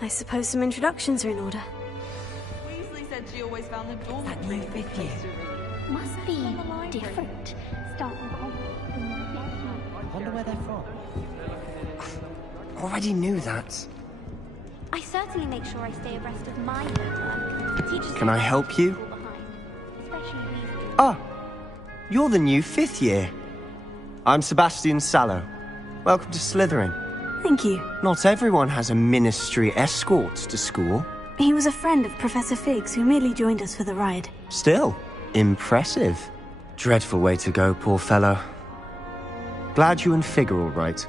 I suppose some introductions are in order. Weasley said she always found the door. That new fifth year. Must be different. I wonder where they're from. Already knew that. I certainly make sure I stay abreast of my homework. Teachers Can I help you? Especially Weasley. Ah, you're the new fifth year. I'm Sebastian Sallow. Welcome to Slytherin. Thank you. Not everyone has a ministry escort to school. He was a friend of Professor Fig's who merely joined us for the ride. Still, impressive. Dreadful way to go, poor fellow. Glad you and Fig are all right.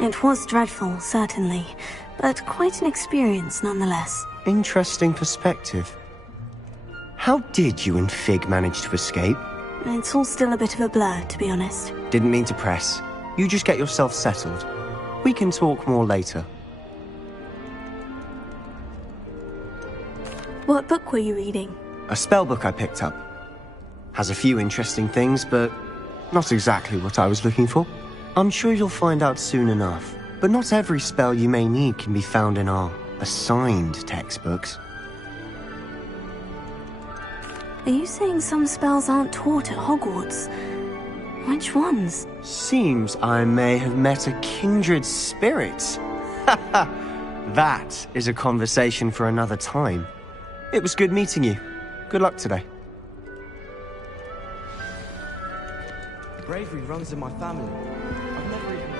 It was dreadful, certainly, but quite an experience nonetheless. Interesting perspective. How did you and Fig manage to escape? It's all still a bit of a blur, to be honest. Didn't mean to press. You just get yourself settled. We can talk more later. What book were you reading? A spellbook I picked up. Has a few interesting things, but not exactly what I was looking for. I'm sure you'll find out soon enough. But not every spell you may need can be found in our assigned textbooks. Are you saying some spells aren't taught at Hogwarts? Which ones? Seems I may have met a kindred spirit. That is a conversation for another time. It was good meeting you. Good luck today. Bravery runs in my family. I've never even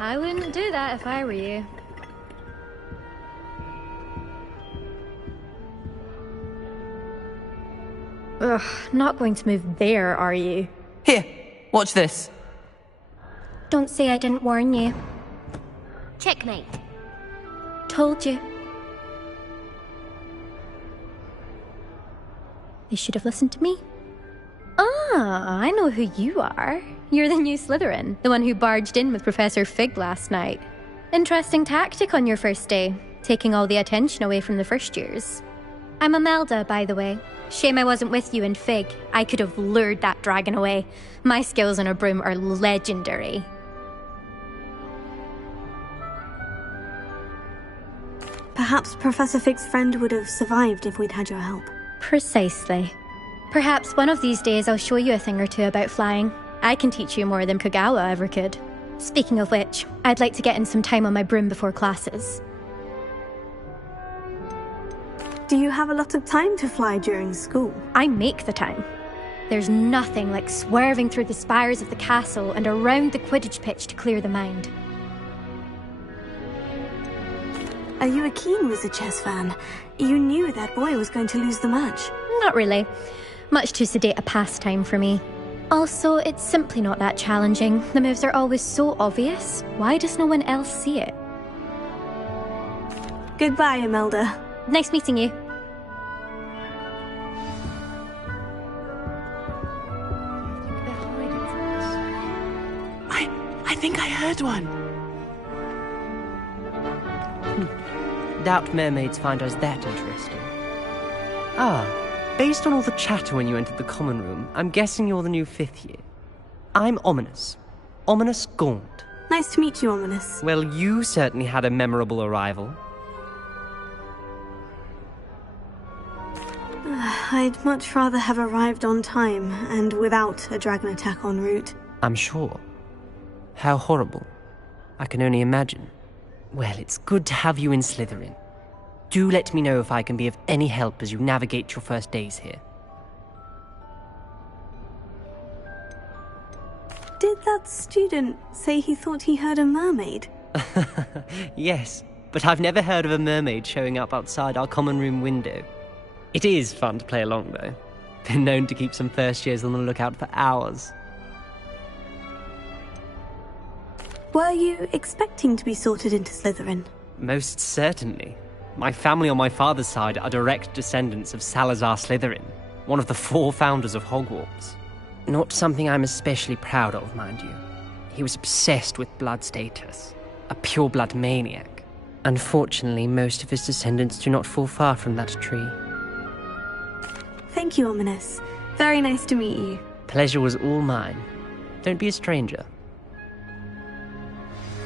I wouldn't do that if I were you. Ugh, not going to move there, are you? Here, watch this. Don't say I didn't warn you. Checkmate. Told you. They should have listened to me. Ah, I know who you are. You're the new Slytherin, the one who barged in with Professor Fig last night. Interesting tactic on your first day, taking all the attention away from the first years. I'm Imelda, by the way. Shame I wasn't with you and Fig. I could have lured that dragon away. My skills on a broom are legendary. Perhaps Professor Fig's friend would have survived if we'd had your help. Precisely. Perhaps one of these days I'll show you a thing or two about flying. I can teach you more than Kogawa ever could. Speaking of which, I'd like to get in some time on my broom before classes. Do you have a lot of time to fly during school? I make the time. There's nothing like swerving through the spires of the castle and around the Quidditch pitch to clear the mind. Are you a keen Wizard chess fan? You knew that boy was going to lose the match. Not really. Much too sedate a pastime for me. Also, it's simply not that challenging. The moves are always so obvious. Why does no one else see it? Goodbye, Imelda. Nice meeting you. I think I heard one. Doubt mermaids find us that interesting. Ah, based on all the chatter when you entered the common room, I'm guessing you're the new fifth year. I'm Ominous. Ominous Gaunt. Nice to meet you, Ominous. Well, you certainly had a memorable arrival. I'd much rather have arrived on time and without a dragon attack en route. I'm sure. How horrible. I can only imagine. Well, it's good to have you in Slytherin. Do let me know if I can be of any help as you navigate your first days here. Did that student say he thought he heard a mermaid? Yes, but I've never heard of a mermaid showing up outside our common room window. It is fun to play along, though. Been known to keep some first years on the lookout for hours. Were you expecting to be sorted into Slytherin? Most certainly. My family on my father's side are direct descendants of Salazar Slytherin, one of the 4 founders of Hogwarts. Not something I'm especially proud of, mind you. He was obsessed with blood status, a pure-blood maniac. Unfortunately, most of his descendants do not fall far from that tree. Thank you, Ominous. Very nice to meet you. Pleasure was all mine. Don't be a stranger.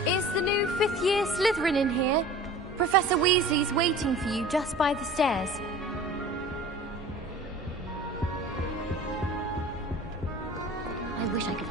Is the new fifth-year Slytherin in here? Professor Weasley's waiting for you just by the stairs. I wish I could...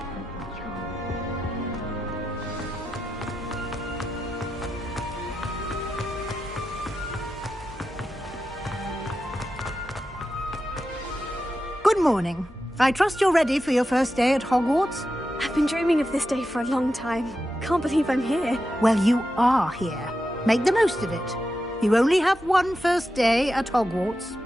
Good morning. I trust you're ready for your first day at Hogwarts? I've been dreaming of this day for a long time. Can't believe I'm here. Well, you are here. Make the most of it. You only have one first day at Hogwarts.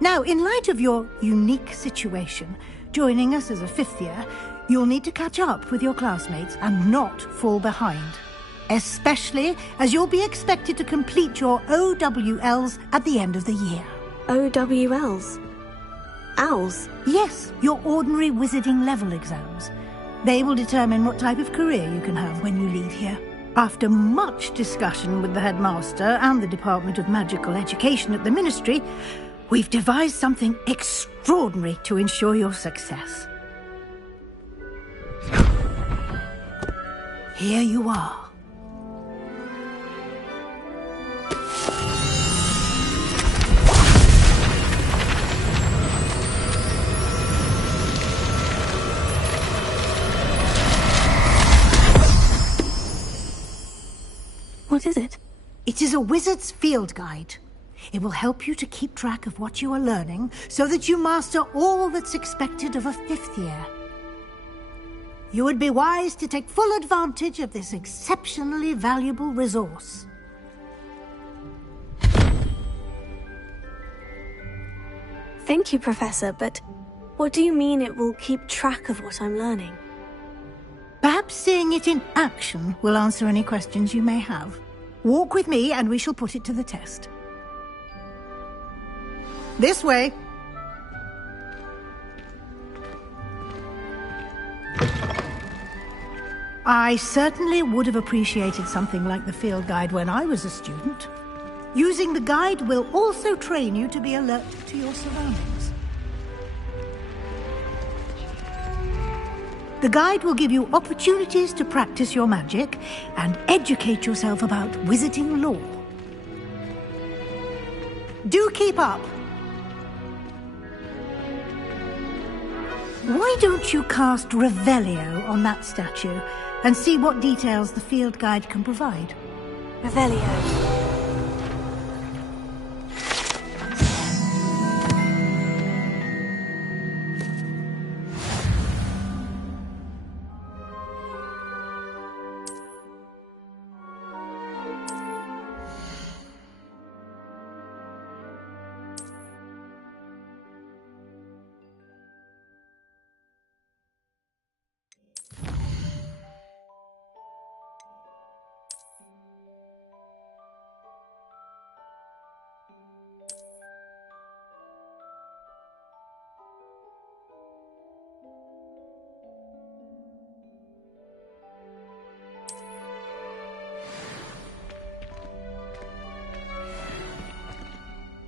Now, in light of your unique situation, joining us as a fifth year, you'll need to catch up with your classmates and not fall behind. Especially as you'll be expected to complete your OWLs at the end of the year. OWLs? Owls? Yes, your ordinary wizarding level exams. They will determine what type of career you can have when you leave here. After much discussion with the headmaster and the Department of Magical Education at the Ministry, we've devised something extraordinary to ensure your success. Here you are. What is it? It is a wizard's field guide. It will help you to keep track of what you are learning so that you master all that's expected of a fifth year. You would be wise to take full advantage of this exceptionally valuable resource. Thank you, Professor, but what do you mean it will keep track of what I'm learning? Perhaps seeing it in action will answer any questions you may have. Walk with me and we shall put it to the test. This way. I certainly would have appreciated something like the field guide when I was a student. Using the guide will also train you to be alert to your surroundings. The guide will give you opportunities to practice your magic and educate yourself about wizarding lore. Do keep up! Why don't you cast Revelio on that statue and see what details the field guide can provide? Revelio.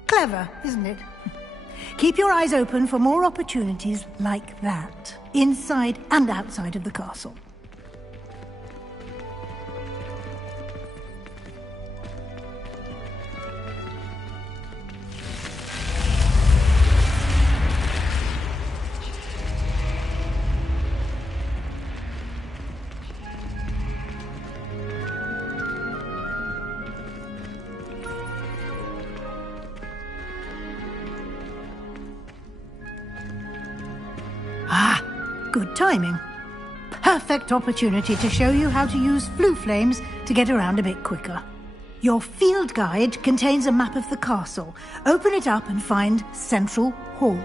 Clever, isn't it? Keep your eyes open for more opportunities like that, inside and outside of the castle. Good timing. Perfect opportunity to show you how to use flue flames to get around a bit quicker. Your field guide contains a map of the castle. Open it up and find Central Hall.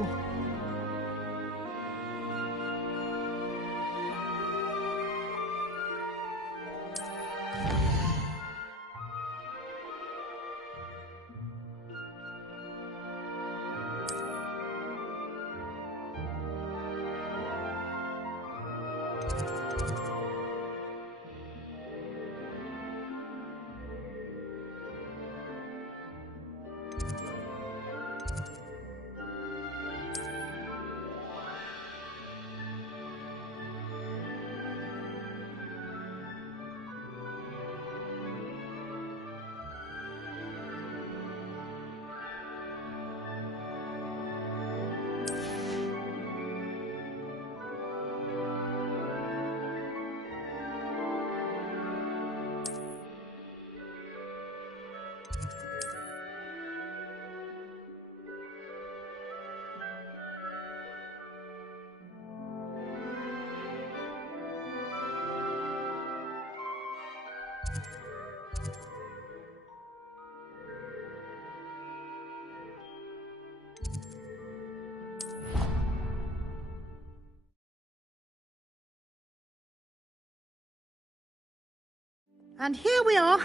And here we are.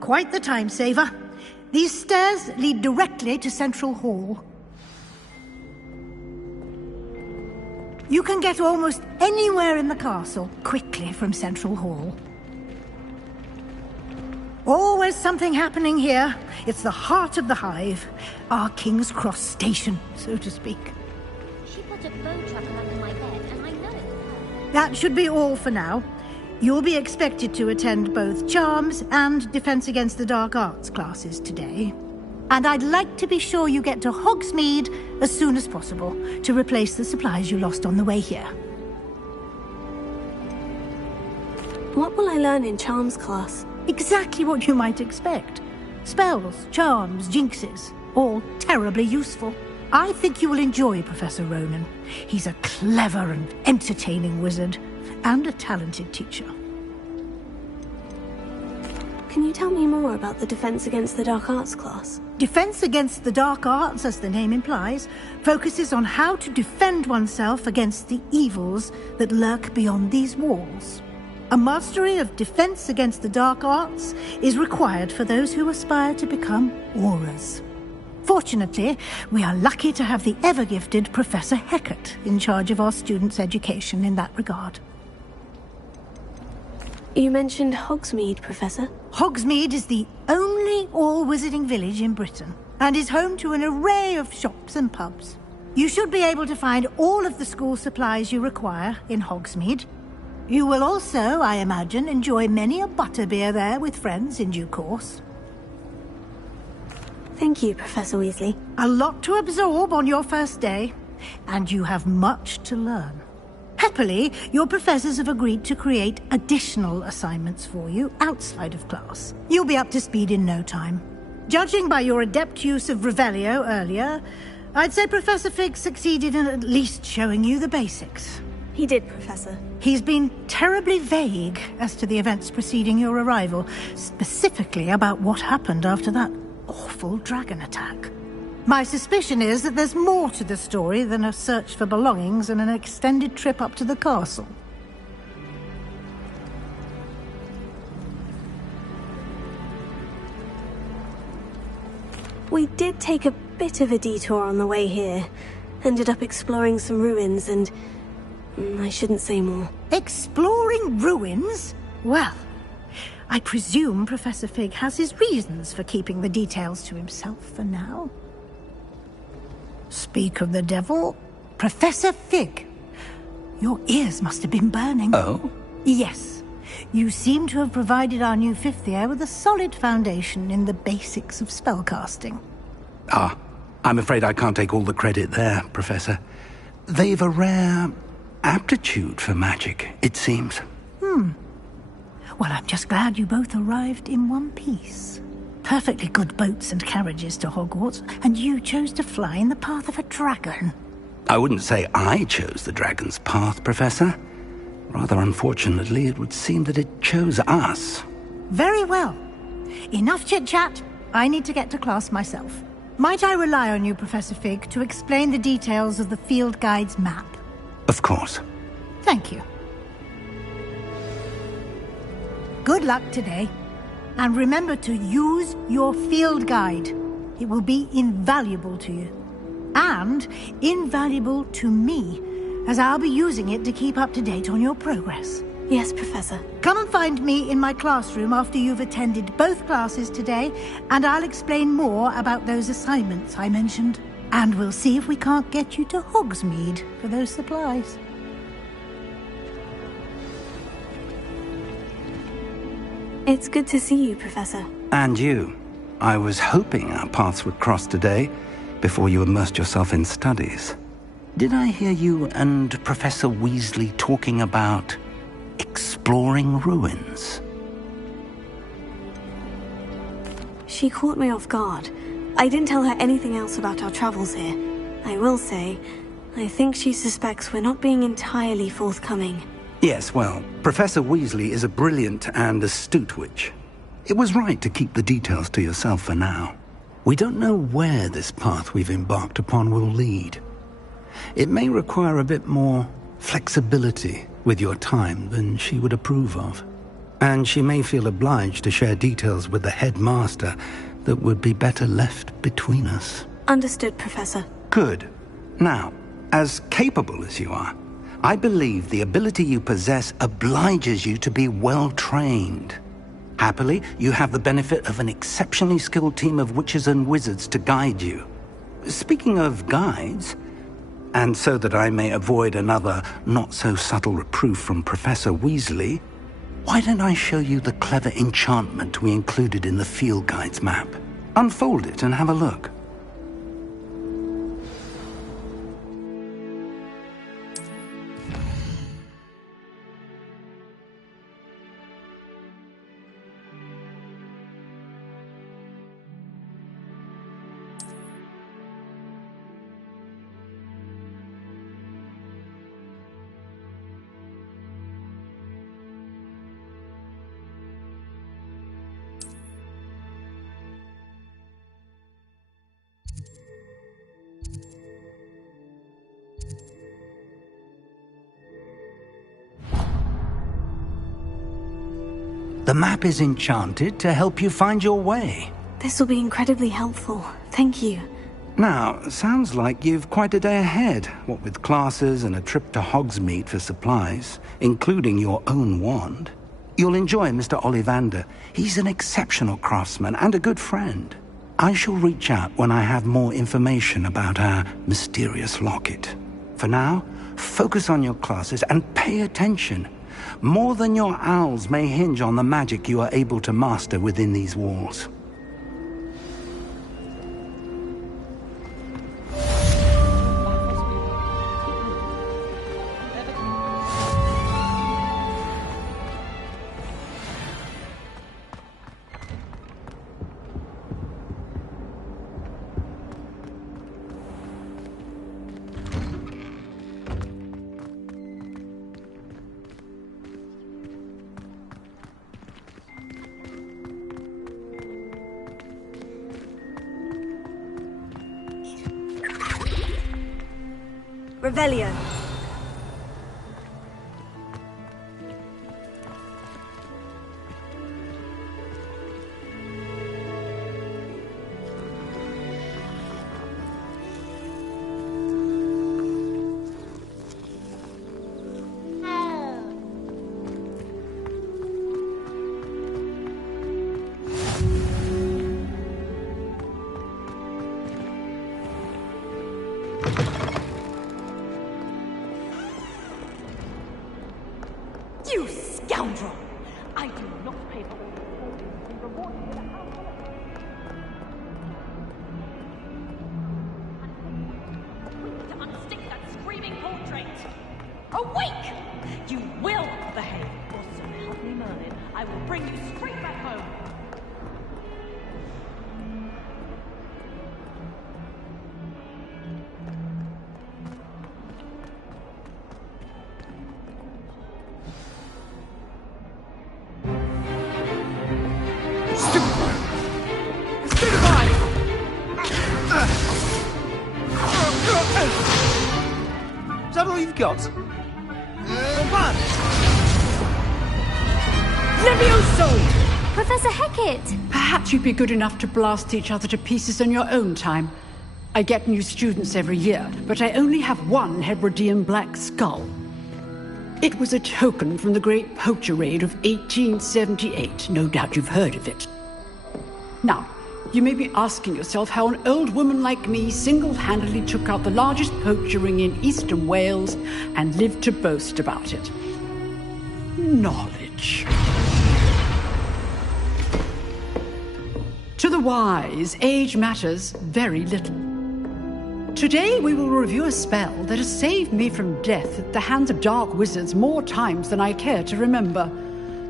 Quite the time saver. These stairs lead directly to Central Hall. You can get almost anywhere in the castle quickly from Central Hall. Always something happening here. It's the heart of the hive. Our King's Cross station, so to speak. She put a bow truckle under my bed, and I know it. That should be all for now. You'll be expected to attend both Charms and Defense Against the Dark Arts classes today. And I'd like to be sure you get to Hogsmeade as soon as possible to replace the supplies you lost on the way here. What will I learn in Charms class? Exactly what you might expect. Spells, charms, jinxes, all terribly useful. I think you will enjoy Professor Ronan. He's a clever and entertaining wizard, and a talented teacher. Can you tell me more about the Defense Against the Dark Arts class? Defense Against the Dark Arts, as the name implies, focuses on how to defend oneself against the evils that lurk beyond these walls. A mastery of Defense Against the Dark Arts is required for those who aspire to become Aurors. Fortunately, we are lucky to have the ever-gifted Professor Hecat in charge of our students' education in that regard. You mentioned Hogsmeade, Professor. Hogsmeade is the only all-wizarding village in Britain, and is home to an array of shops and pubs. You should be able to find all of the school supplies you require in Hogsmeade. You will also, I imagine, enjoy many a butterbeer there with friends in due course. Thank you, Professor Weasley. A lot to absorb on your first day, and you have much to learn. Happily, your professors have agreed to create additional assignments for you outside of class. You'll be up to speed in no time. Judging by your adept use of Revelio earlier, I'd say Professor Fig succeeded in at least showing you the basics. He did, Professor. He's been terribly vague as to the events preceding your arrival, specifically about what happened after that awful dragon attack. My suspicion is that there's more to the story than a search for belongings and an extended trip up to the castle. We did take a bit of a detour on the way here. Ended up exploring some ruins and... I shouldn't say more. Exploring ruins? Well, I presume Professor Fig has his reasons for keeping the details to himself for now. Speak of the devil, Professor Fig. Your ears must have been burning. Oh? Yes. You seem to have provided our new fifth year with a solid foundation in the basics of spellcasting. Ah, I'm afraid I can't take all the credit there, Professor. They've a rare aptitude for magic, it seems. Well, I'm just glad you both arrived in one piece. Perfectly good boats and carriages to Hogwarts, and you chose to fly in the path of a dragon. I wouldn't say I chose the dragon's path, Professor. Rather unfortunately, it would seem that it chose us. Very well. Enough chit-chat. I need to get to class myself. Might I rely on you, Professor Fig, to explain the details of the field guide's map? Of course. Thank you. Good luck today. And remember to use your field guide. It will be invaluable to you. And invaluable to me, as I'll be using it to keep up to date on your progress. Yes, Professor. Come and find me in my classroom after you've attended both classes today, and I'll explain more about those assignments I mentioned. And we'll see if we can't get you to Hogsmeade for those supplies. It's good to see you, Professor. And you. I was hoping our paths would cross today, before you immersed yourself in studies. Did I hear you and Professor Weasley talking about exploring ruins? She caught me off guard. I didn't tell her anything else about our travels here. I will say, I think she suspects we're not being entirely forthcoming. Yes, well, Professor Weasley is a brilliant and astute witch. It was right to keep the details to yourself for now. We don't know where this path we've embarked upon will lead. It may require a bit more flexibility with your time than she would approve of. and she may feel obliged to share details with the headmaster that would be better left between us. Understood, Professor. Good. Now, as capable as you are, I believe the ability you possess obliges you to be well-trained. Happily, you have the benefit of an exceptionally skilled team of witches and wizards to guide you. Speaking of guides, and so that I may avoid another not-so-subtle reproof from Professor Weasley, why don't I show you the clever enchantment we included in the field guide's map? Unfold it and have a look. The map is enchanted to help you find your way. This will be incredibly helpful. Thank you. Now, sounds like you've quite a day ahead, what with classes and a trip to Hogsmeade for supplies, including your own wand. You'll enjoy Mr. Ollivander. He's an exceptional craftsman and a good friend. I shall reach out when I have more information about our mysterious locket. For now, focus on your classes and pay attention. More than your owls may hinge on the magic you are able to master within these walls. Revelio. You scoundrel! I do not pay for all the holdings and rewards for the house. To unstick that screaming portrait! Awake! You will behave, or so help me Merlin. I will bring you straight back home. Is that all you've got? Levioso! Professor Hecat! Perhaps you'd be good enough to blast each other to pieces in your own time. I get new students every year, but I only have one Hebridean black skull. It was a token from the Great Poacher Raid of 1878. No doubt you've heard of it. Now, you may be asking yourself how an old woman like me single-handedly took out the largest poacher ring in eastern Wales and lived to boast about it. Knowledge. To the wise, age matters very little. Today we will review a spell that has saved me from death at the hands of dark wizards more times than I care to remember.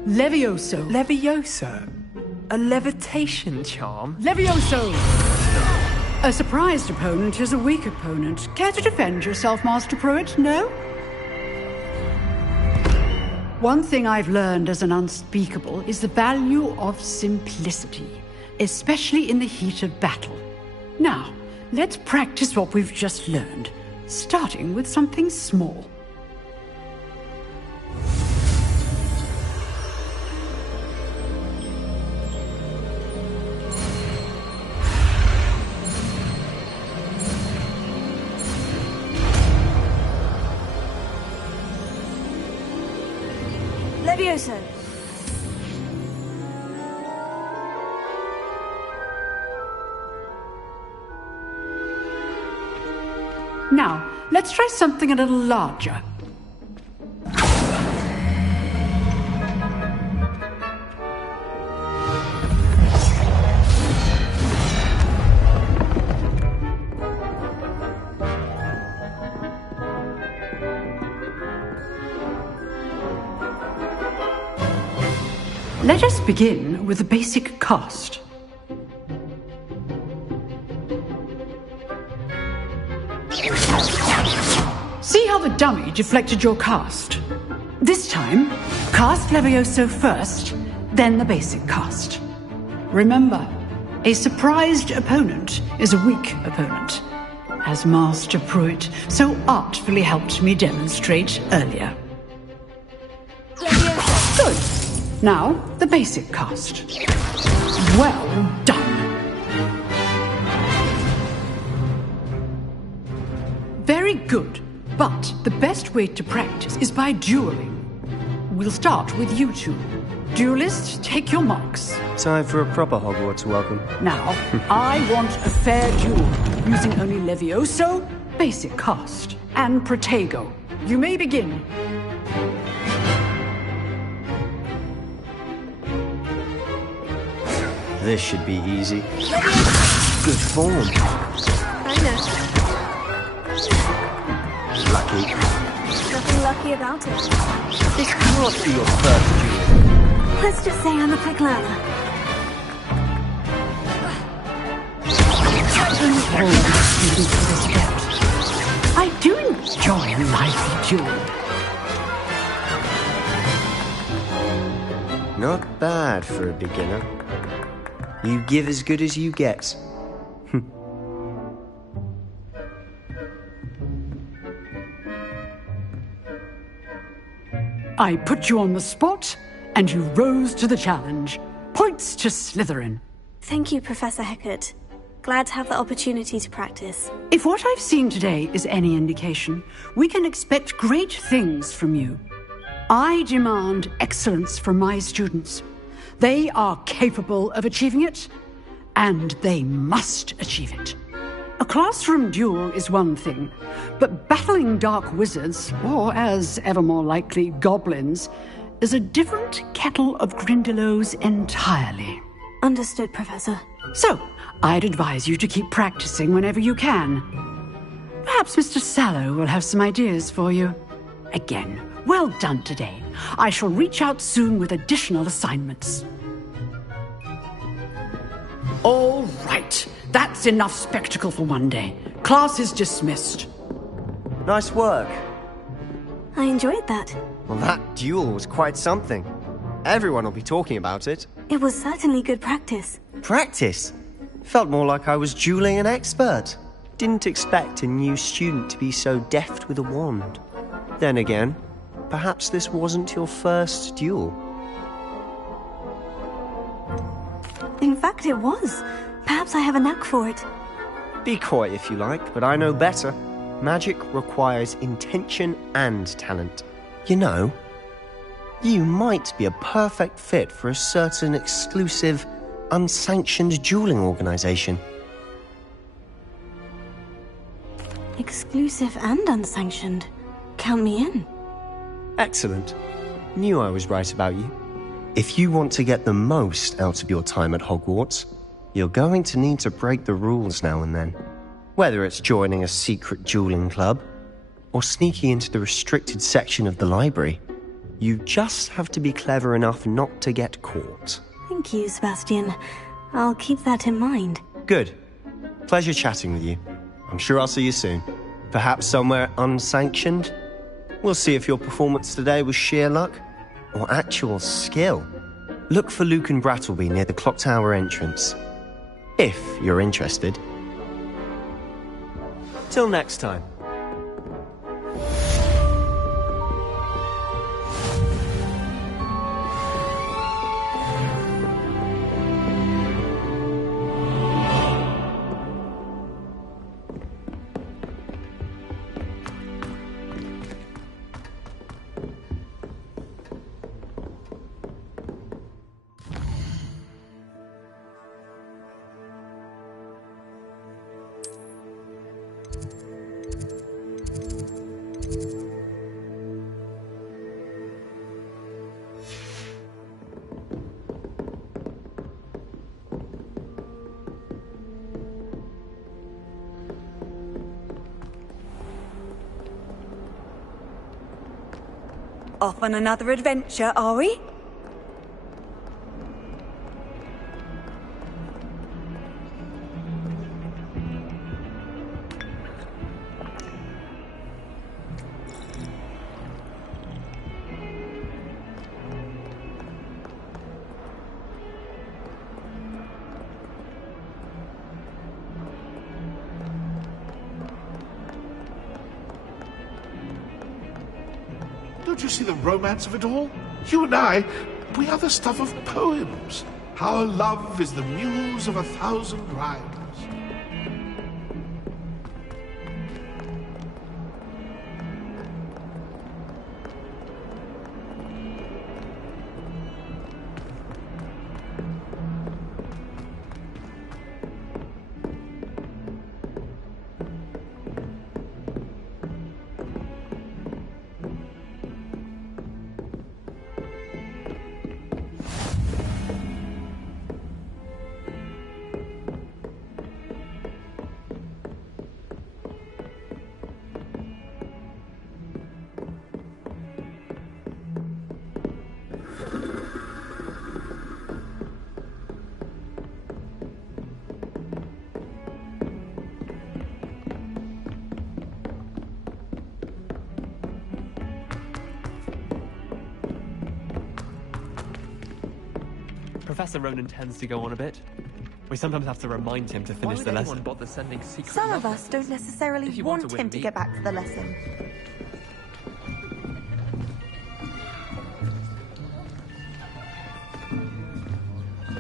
Levioso. Levioso? A levitation charm? Levioso! A surprised opponent is a weak opponent. Care to defend yourself, Master Pruitt? No? One thing I've learned as an unspeakable is the value of simplicity, especially in the heat of battle. Now, let's practice what we've just learned, starting with something small. Levioso! Now, let's try something a little larger. Let us begin with the basic cast. See how the dummy deflected your cast? This time, cast Levioso first, then the basic cast. Remember, a surprised opponent is a weak opponent, as Master Pruitt so artfully helped me demonstrate earlier. Good. Now, the basic cast. Well done. Very good. But the best way to practice is by dueling. We'll start with you two. Duelists, take your marks. Time for a proper Hogwarts welcome. Now, I want a fair duel, using only Levioso, basic cast, and Protego. You may begin. This should be easy. Good form. I know. Lucky. Nothing lucky about it. This can't be your first duel. Let's just say I'm a quick learner. I do enjoy a lively duel. Not bad for a beginner. You give as good as you get. I put you on the spot, and you rose to the challenge. Points to Slytherin. Thank you, Professor Hecat. Glad to have the opportunity to practice. If what I've seen today is any indication, we can expect great things from you. I demand excellence from my students. They are capable of achieving it, and they must achieve it. A classroom duel is one thing, but battling dark wizards, or as ever more likely, goblins, is a different kettle of Grindylows entirely. Understood, Professor. So, I'd advise you to keep practicing whenever you can. Perhaps Mr. Sallow will have some ideas for you. Again, well done today. I shall reach out soon with additional assignments. All right. That's enough spectacle for one day. Class is dismissed. Nice work. I enjoyed that. Well, that duel was quite something. Everyone will be talking about it. It was certainly good practice. Practice? Felt more like I was dueling an expert. Didn't expect a new student to be so deft with a wand. Then again, perhaps this wasn't your first duel. In fact, it was. Perhaps I have a knack for it. Be coy if you like, but I know better. Magic requires intention and talent. You know, you might be a perfect fit for a certain exclusive, unsanctioned dueling organization. Exclusive and unsanctioned. Count me in. Excellent. Knew I was right about you. If you want to get the most out of your time at Hogwarts, you're going to need to break the rules now and then. Whether it's joining a secret dueling club, or sneaking into the restricted section of the library, you just have to be clever enough not to get caught. Thank you, Sebastian. I'll keep that in mind. Good. Pleasure chatting with you. I'm sure I'll see you soon. Perhaps somewhere unsanctioned? We'll see if your performance today was sheer luck or actual skill. Look for Luke and Brattleby near the clock tower entrance. If you're interested. Till next time. Off on another adventure, are we? Don't you see the romance of it all? You and I, we are the stuff of poems. Our love is the muse of 1,000 rhymes. Professor Ronan tends to go on a bit. We sometimes have to remind him to finish the lesson. Bother sending secret Some of us don't necessarily want him to get back to the lesson.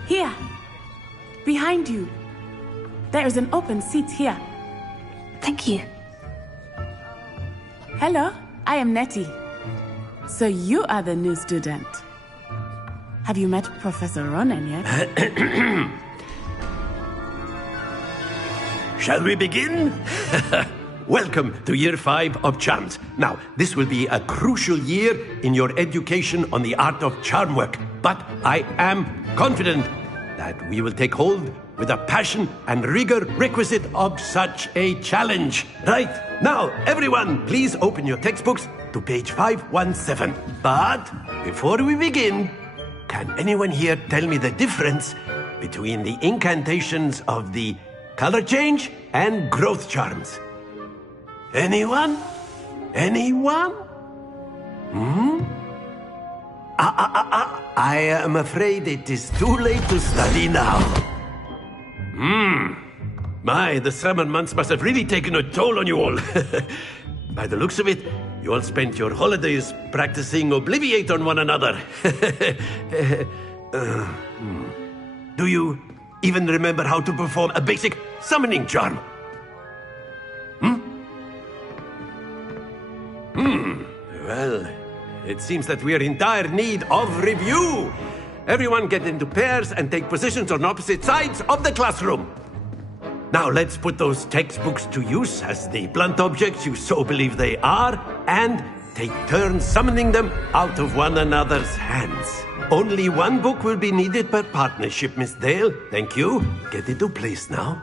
Here! Behind you! There is an open seat here. Thank you. Hello, I am Nettie. So you are the new student. Have you met Professor Ronan yet? Shall we begin? Welcome to Year 5 of Charms. Now, this will be a crucial year in your education on the art of charm work, but I am confident that we will take hold with the passion and rigor requisite of such a challenge. Right, now, everyone, please open your textbooks to page 517. But before we begin, can anyone here tell me the difference between the incantations of the color change and growth charms? Anyone? Anyone? I am afraid it is too late to study now. My, the summer months must have really taken a toll on you all. By the looks of it, you all spent your holidays practicing Obliviate on one another. Do you even remember how to perform a basic summoning charm? Well, it seems that we are in dire need of review. Everyone get into pairs and take positions on opposite sides of the classroom. Now let's put those textbooks to use as the blunt objects you so believe they are, and take turns summoning them out of one another's hands. Only one book will be needed per partnership, Miss Dale. Thank you. Get into place now.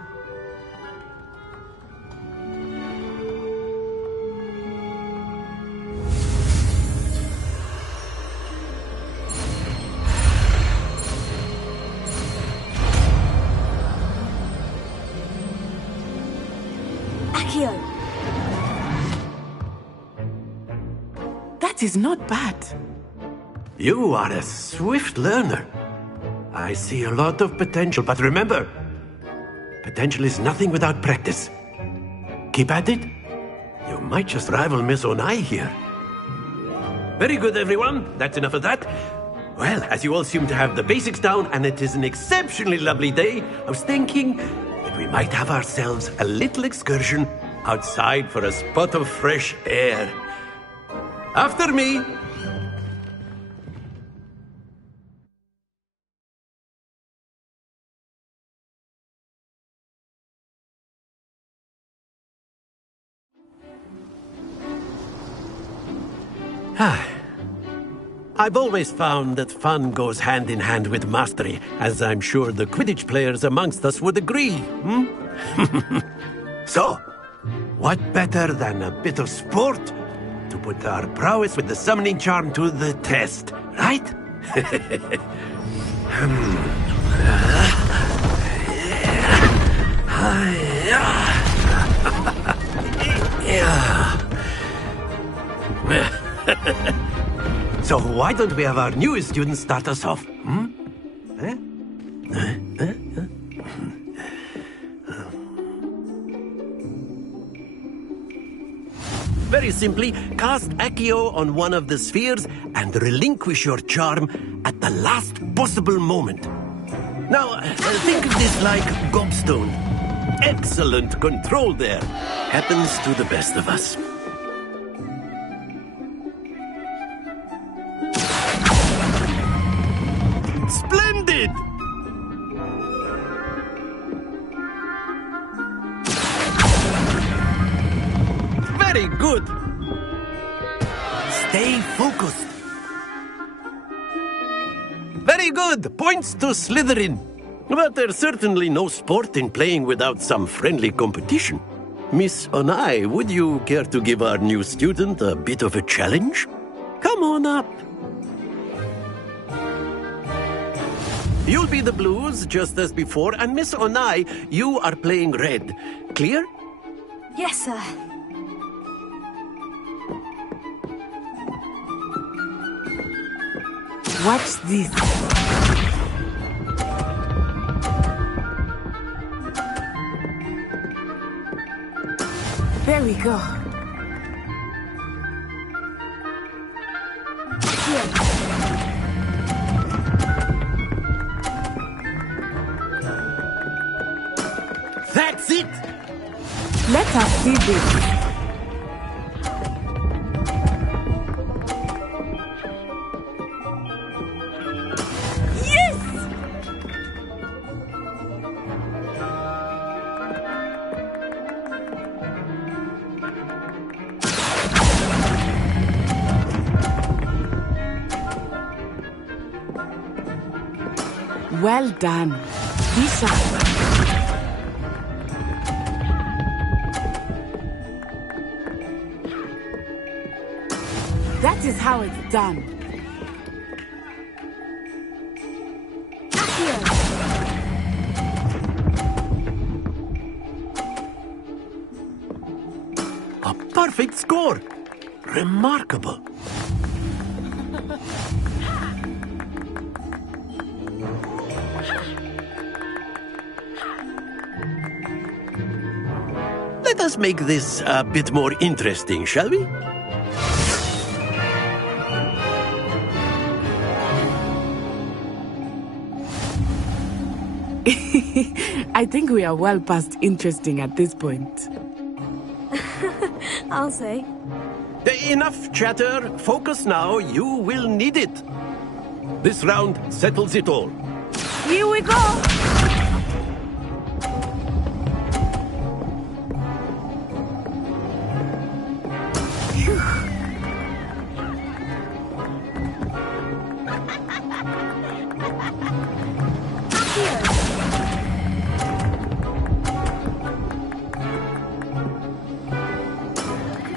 That is not bad. You are a swift learner. I see a lot of potential, but remember, potential is nothing without practice. Keep at it. You might just rival Miss Onai here. Very good, everyone. That's enough of that. Well, as you all seem to have the basics down, and it is an exceptionally lovely day, I was thinking that we might have ourselves a little excursion outside for a spot of fresh air. After me. I've always found that fun goes hand in hand with mastery, as I'm sure the Quidditch players amongst us would agree. So, what better than a bit of sport to put our prowess with the summoning charm to the test, right? So why don't we have our newest student start us off? Very simply, cast Accio on one of the spheres and relinquish your charm at the last possible moment. Now, think of this like gobstone. Excellent control there. Happens to the best of us. Splendid! Very good. Stay focused. Very good. Points to Slytherin. But there's certainly no sport in playing without some friendly competition. Miss Onai, would you care to give our new student a bit of a challenge? Come on up. You'll be the blues, just as before, and Miss Onai, you are playing red. Clear? Yes, sir. Watch this. There we go. Here. That's it! Let us see this. Well done. Be sharp. That is how it's done. A perfect score. Remarkable. Let us make this a bit more interesting, shall we? I think we are well past interesting at this point. I'll say. Enough chatter. Focus now. You will need it. This round settles it all. Here we go!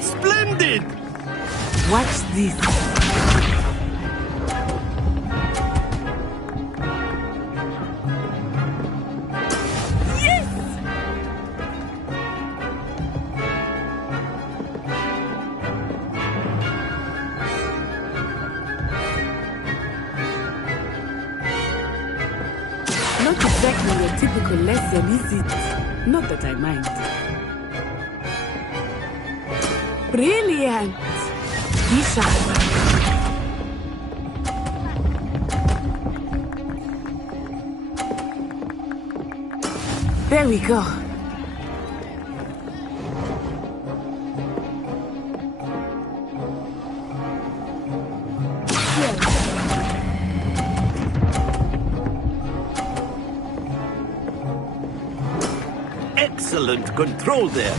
Splendid! Watch this. Not exactly your typical lesson, is it? Not that I mind. Brilliant! Be sharp. There we go. Excellent control there.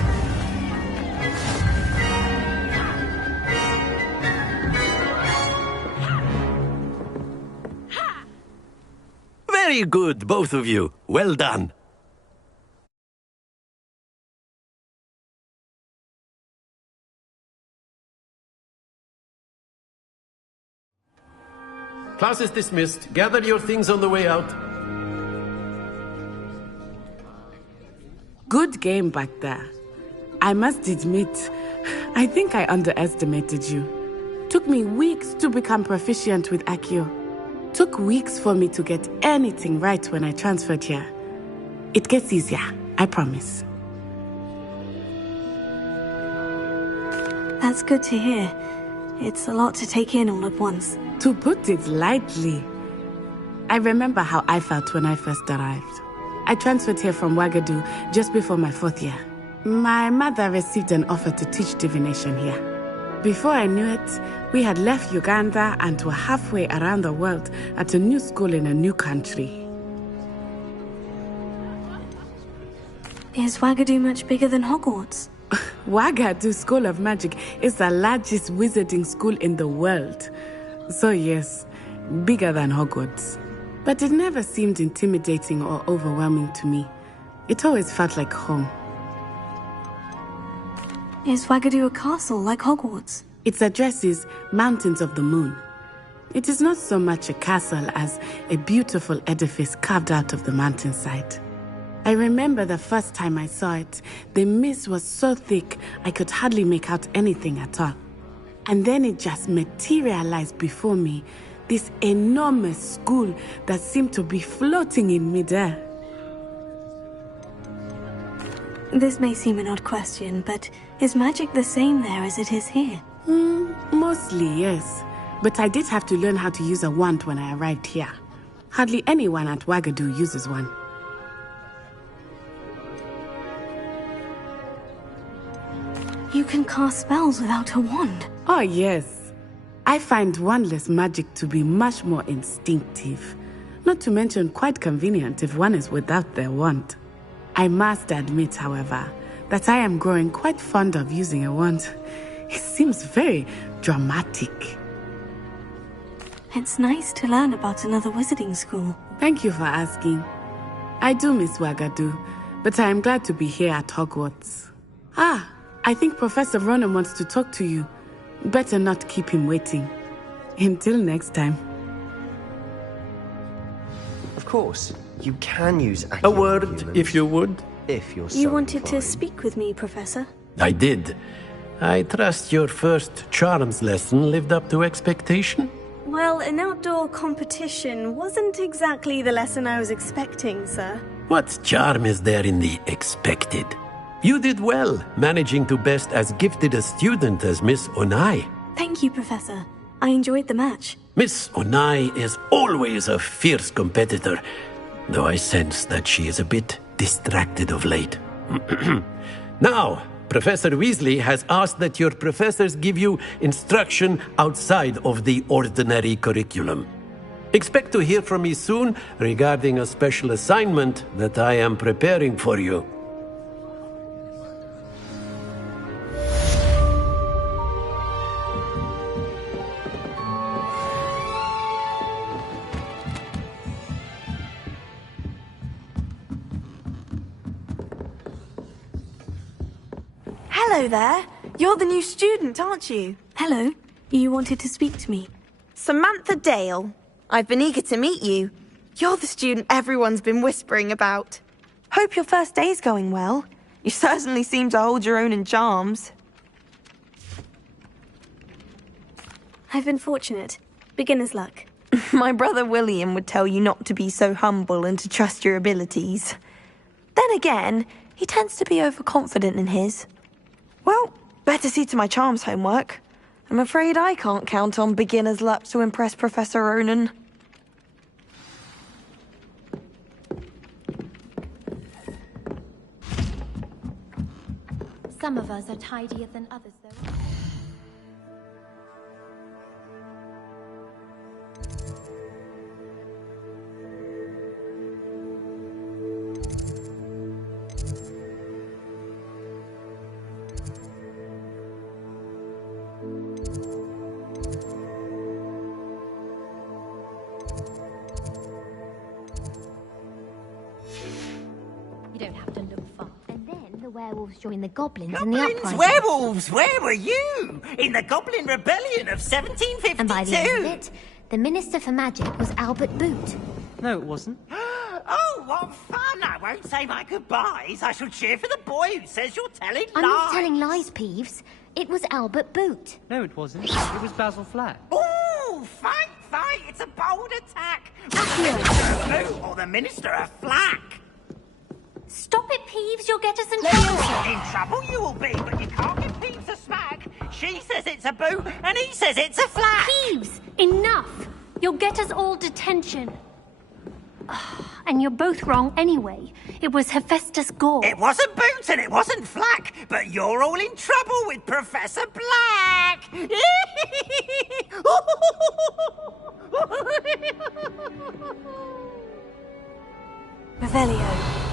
Very good, both of you. Well done. class is dismissed. Gather your things on the way out. Good game back there. I must admit, I think I underestimated you. Took me weeks to become proficient with Accio. Took weeks for me to get anything right when I transferred here. It gets easier, I promise. That's good to hear. It's a lot to take in all at once. To put it lightly, I remember how I felt when I first arrived. I transferred here from Wagadu just before my 4th year. My mother received an offer to teach divination here. Before I knew it, we had left Uganda and were halfway around the world at a new school in a new country. Is Wagadu much bigger than Hogwarts? Wagadu School of Magic is the largest wizarding school in the world. So yes, bigger than Hogwarts. But it never seemed intimidating or overwhelming to me. It always felt like home. Is Wagadu a castle like Hogwarts? Its address is Mountains of the Moon. It is not so much a castle as a beautiful edifice carved out of the mountainside. I remember the first time I saw it, the mist was so thick I could hardly make out anything at all. And then it just materialized before me, this enormous school that seemed to be floating in midair. This may seem an odd question, but is magic the same there as it is here? Mostly, yes. But I did have to learn how to use a wand when I arrived here. Hardly anyone at Wagadu uses one. You can cast spells without a wand? Oh, yes. I find wandless magic to be much more instinctive. Not to mention quite convenient if one is without their wand. I must admit, however, that I am growing quite fond of using a wand. It seems very dramatic. It's nice to learn about another wizarding school. Thank you for asking. I do miss Wagadu, but I am glad to be here at Hogwarts. I think Professor Ronan wants to talk to you. Better not keep him waiting. Until next time. Of course, you can use a word, if you would. If you're so You wanted inclined. to speak with me, Professor? I did. I trust your first charms lesson lived up to expectation? Well, an outdoor competition wasn't exactly the lesson I was expecting, sir. What charm is there in the expected? You did well, managing to best as gifted a student as Miss Onai. Thank you, Professor. I enjoyed the match. Miss Onai is always a fierce competitor, though I sense that she is a bit distracted of late. Now, Professor Weasley has asked that your professors give you instruction outside of the ordinary curriculum. Expect to hear from me soon regarding a special assignment that I am preparing for you. Hello there. You're the new student, aren't you? Hello. You wanted to speak to me? Samantha Dale. I've been eager to meet you. You're the student everyone's been whispering about. Hope your first day's going well. You certainly seem to hold your own in charms. I've been fortunate. Beginner's luck. My brother William would tell you not to be so humble and to trust your abilities. Then again, he tends to be overconfident in his. Well, better see to my charms homework. I'm afraid I can't count on beginner's luck to impress Professor Ronan. Some of us are tidier than others, though. You don't have to look far. And then the werewolves join the goblins in the uprising. Werewolves! Where were you? In the Goblin Rebellion of 1752? And by the end of it, The Minister for Magic was Albert Boot. No, it wasn't. Oh, what fun! I won't say my goodbyes. I shall cheer for the boy who says you're telling lies. I'm not telling lies, Peeves. It was Albert Boot. No, it wasn't. It was Basil Flack. Ooh, fight! It's a bold attack. Boot or the Minister of Flack. Stop it, Peeves. You'll get us in trouble. In trouble you will be, but you can't give Peeves a smack. She says it's a boot, and he says it's a flack. Peeves, enough. You'll get us all detention. And you're both wrong anyway. It was Hephaestus Gore. It wasn't Boot and it wasn't Flack, but you're all in trouble with Professor Black. Revelio.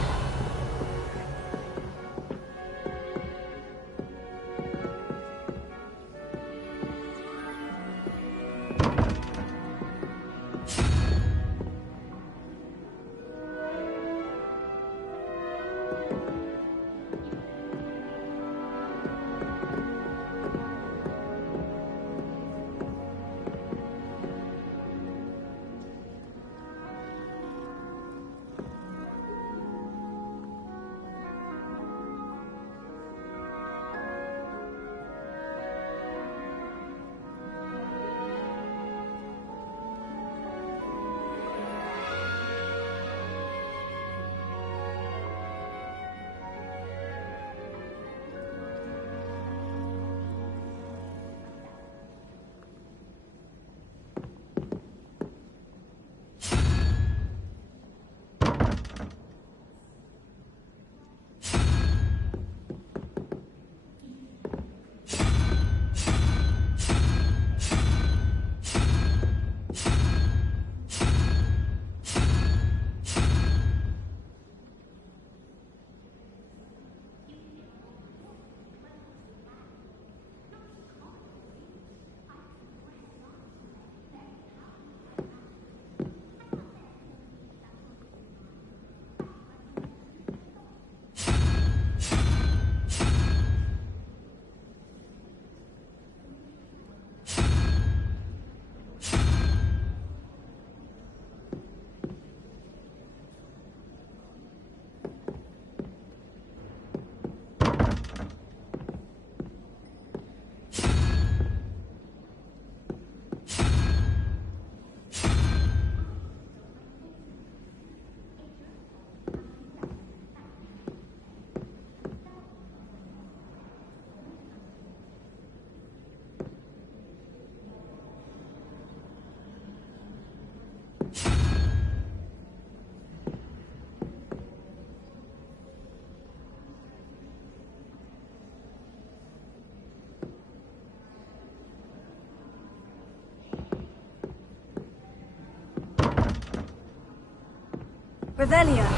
Revelio.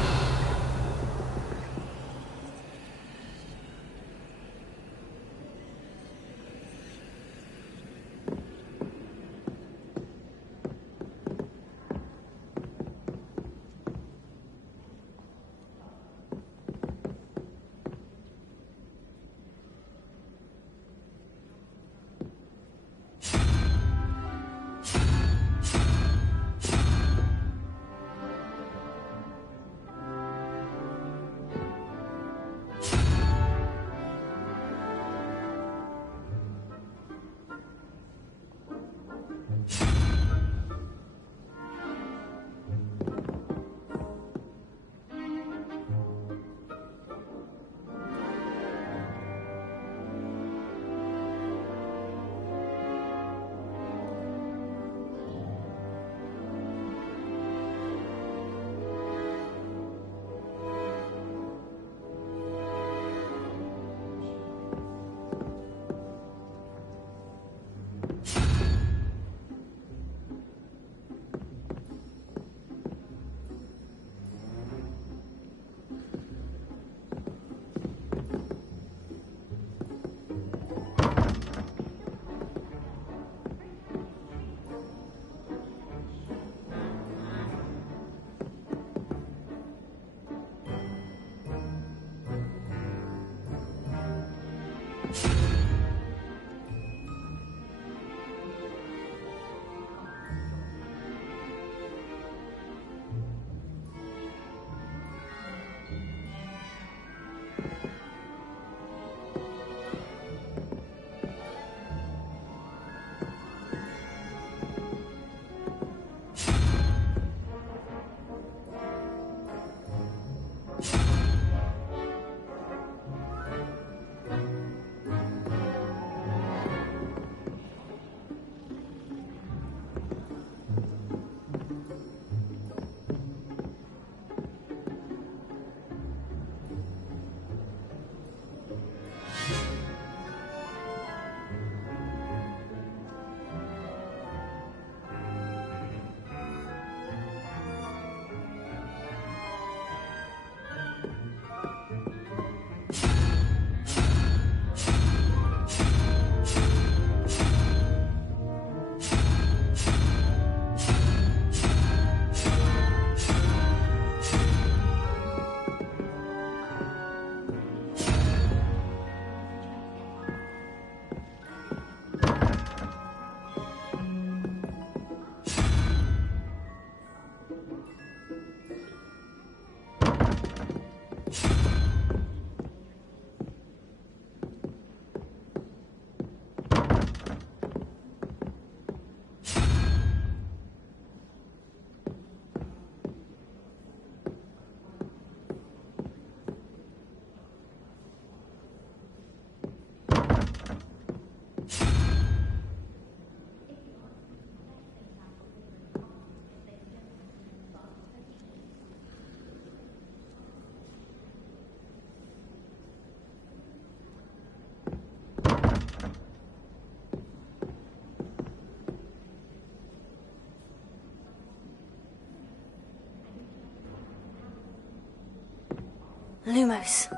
Lumos.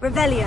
Revelio.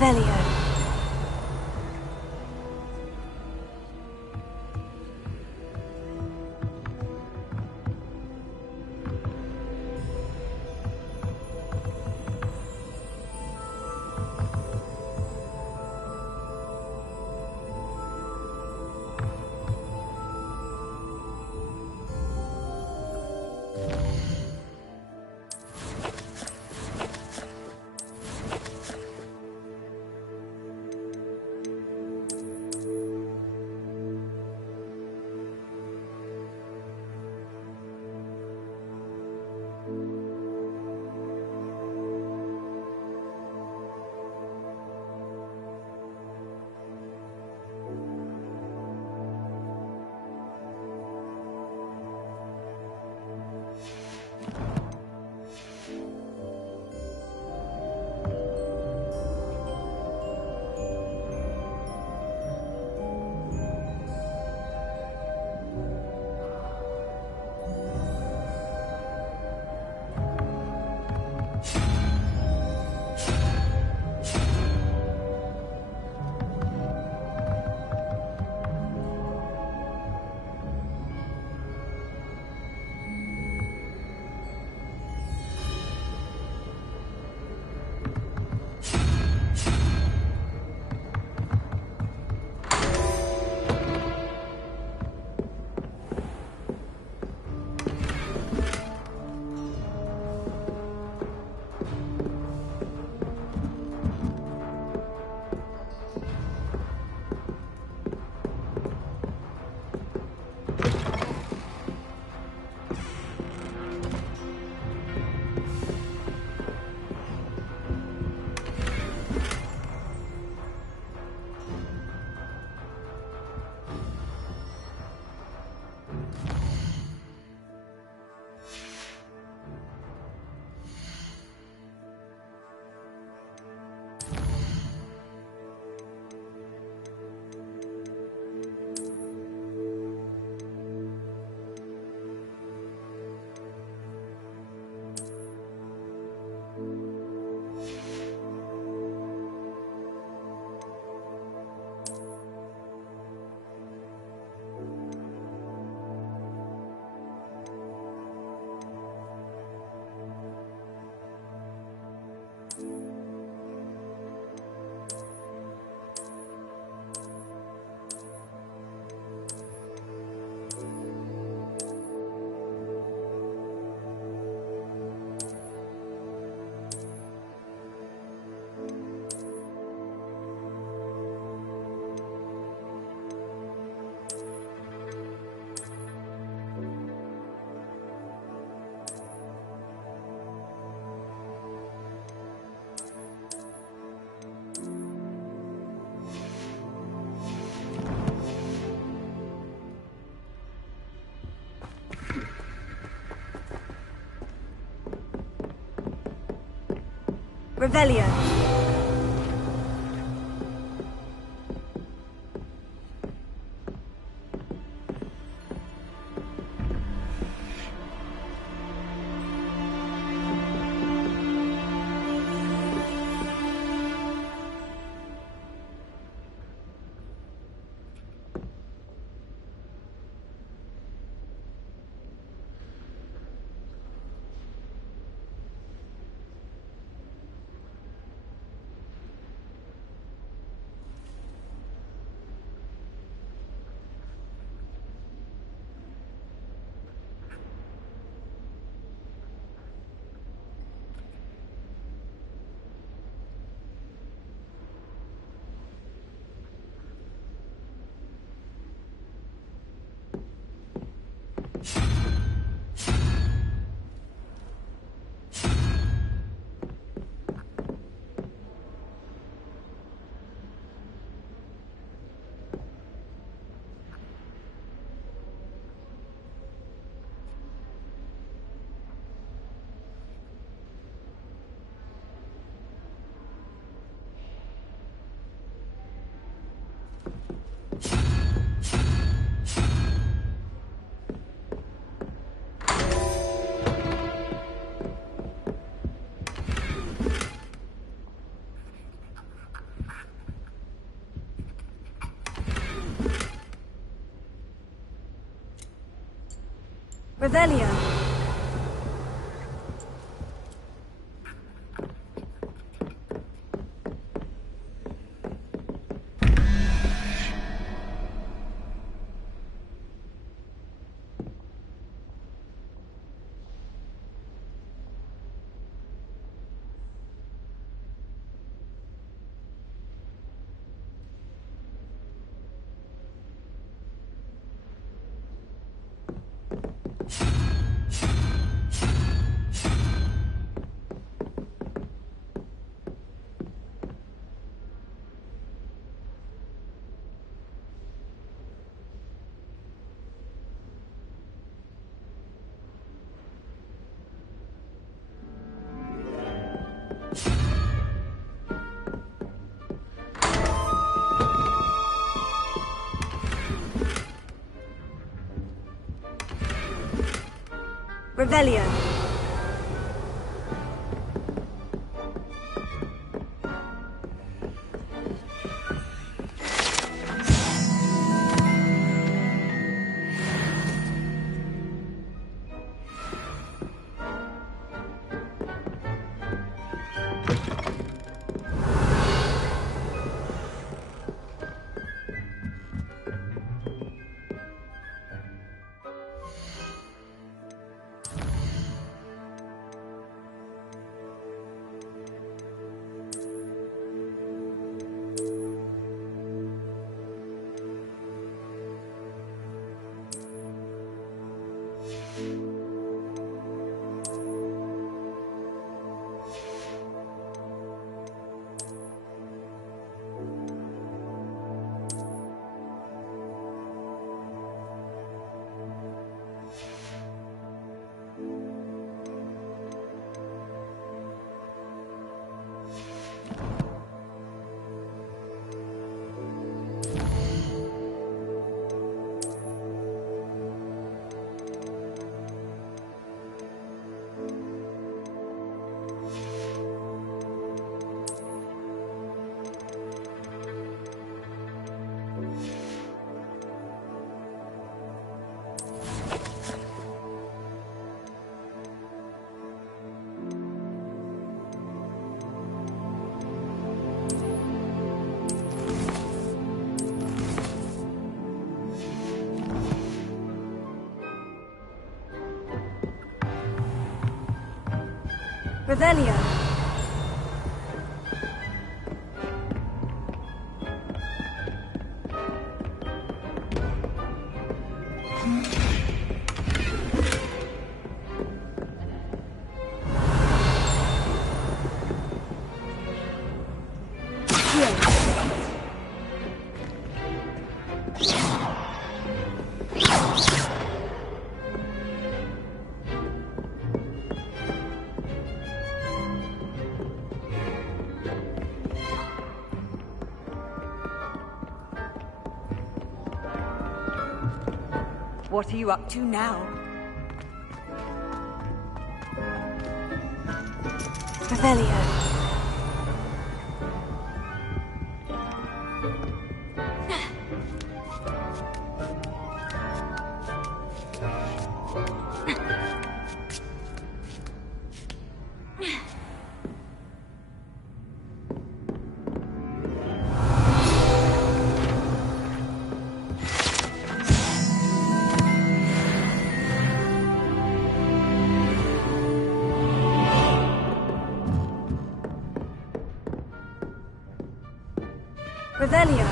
Revelio. Revelio. Revelio. Revelio. Revelio. What are you up to now? Revelio. Revelio.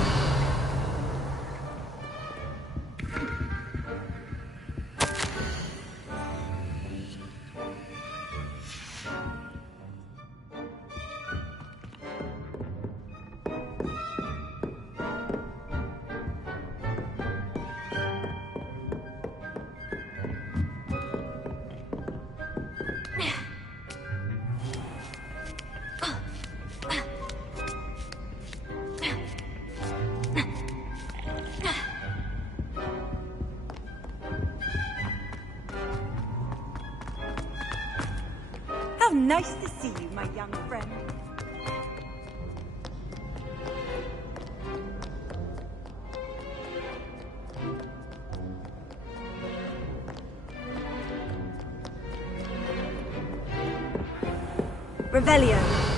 How nice to see you, my young friend. Revelio.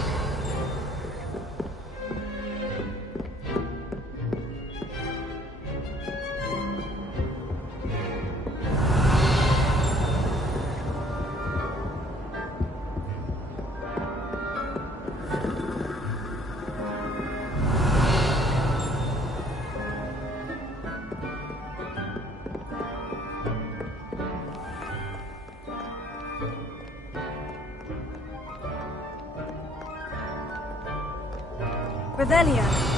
Revelio.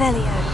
Revelio.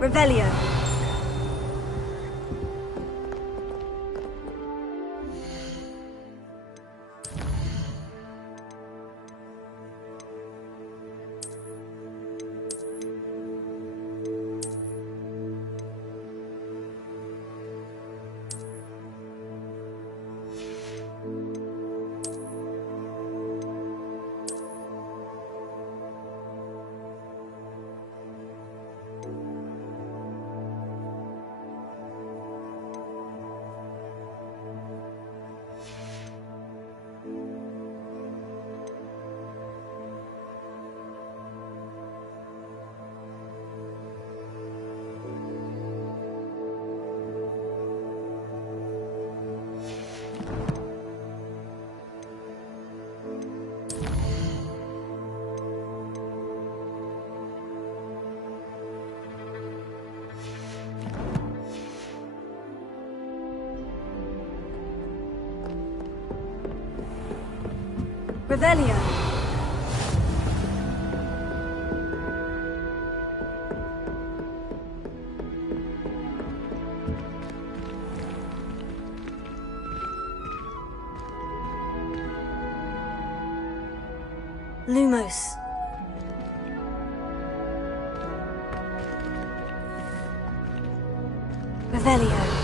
Revelio. Revelio. Lumos. Revelio.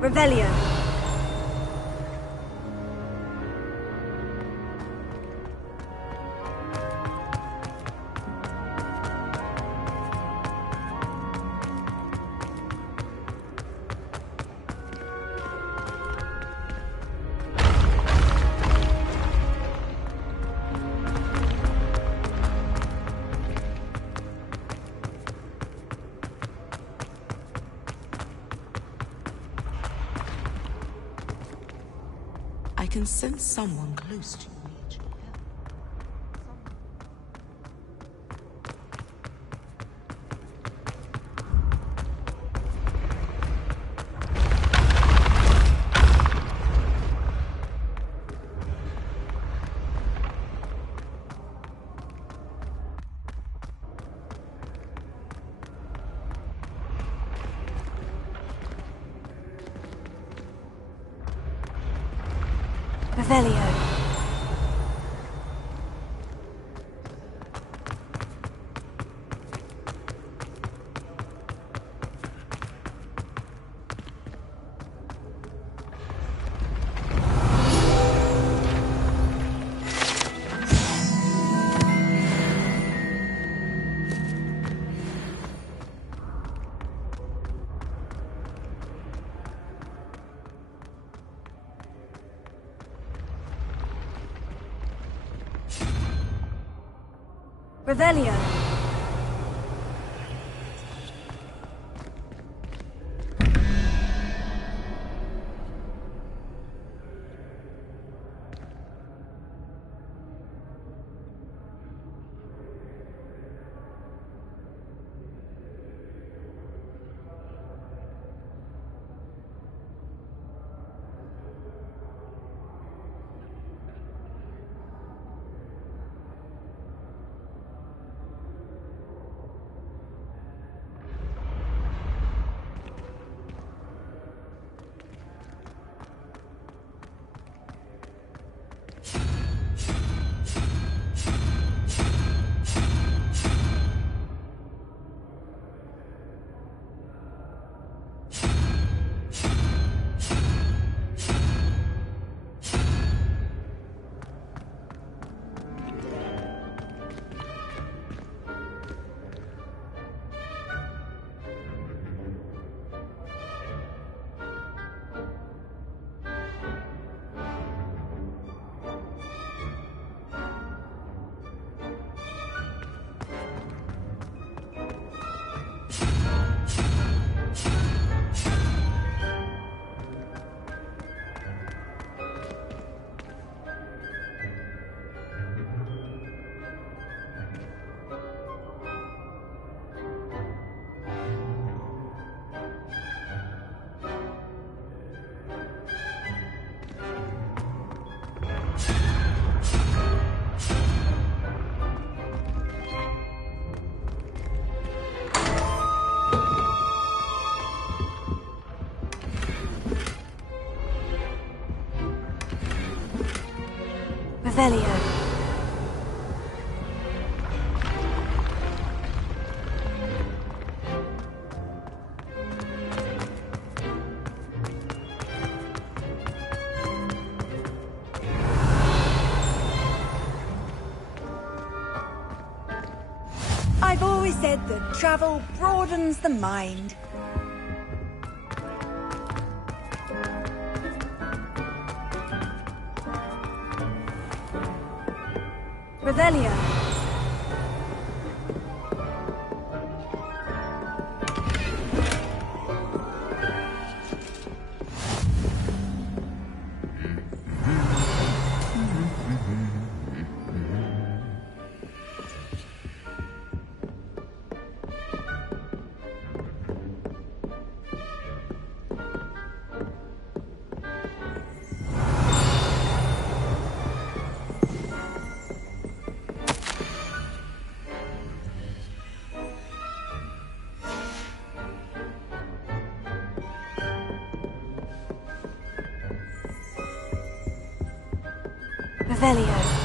Revelio. I can sense someone close to you. Revelio. Revelio. Revelio. always said that travel broadens the mind. Revelio. Revelio.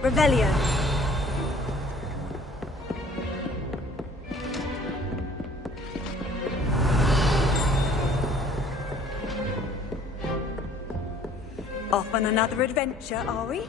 Revelio. Off on another adventure, are we?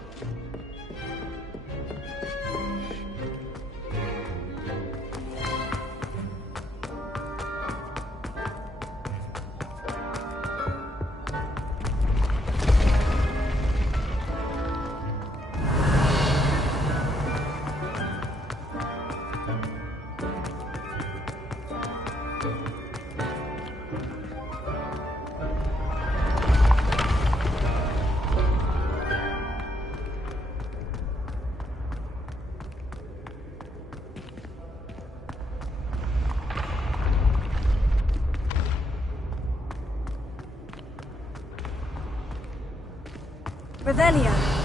Revelio.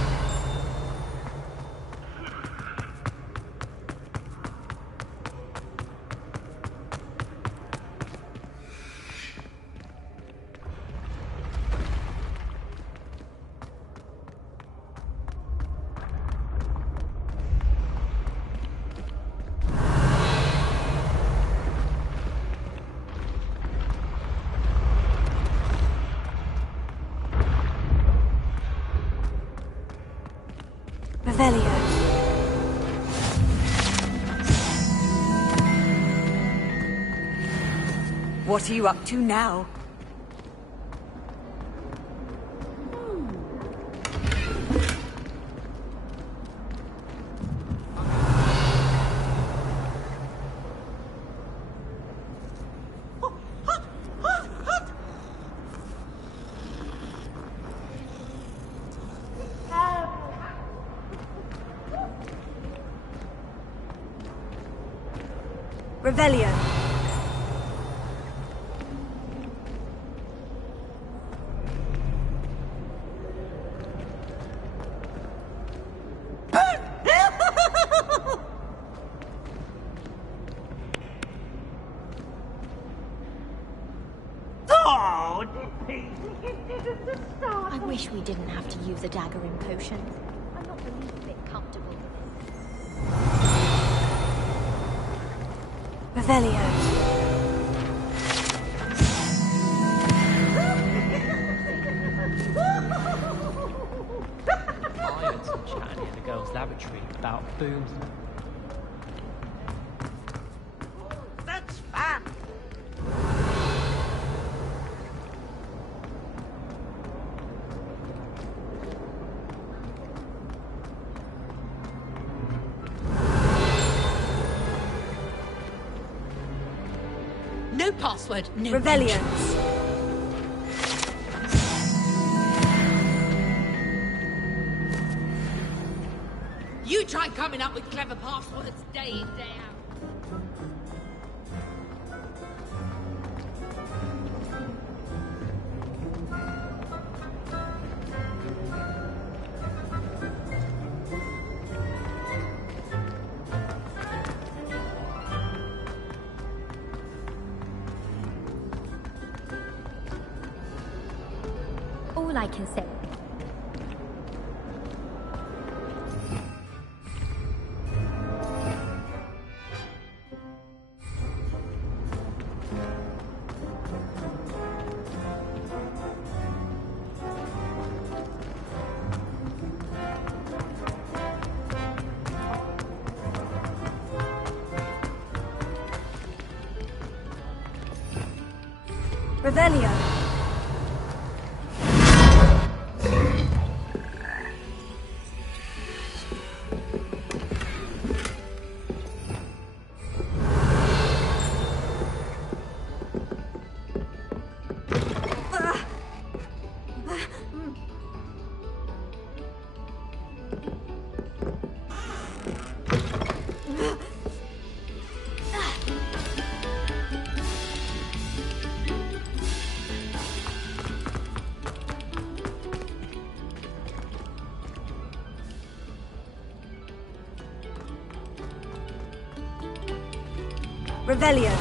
Revelio. What are you up to now? Revelio. I wish we didn't have to use a dagger in potions. I'm not the least bit comfortable with it. Revelio. I heard some chatting in the girls' lavatory about booms. That's fun. No password, no Revelio. entrance. coming up with clever passwords day in, day out. All I can say. Revelio. Revelio.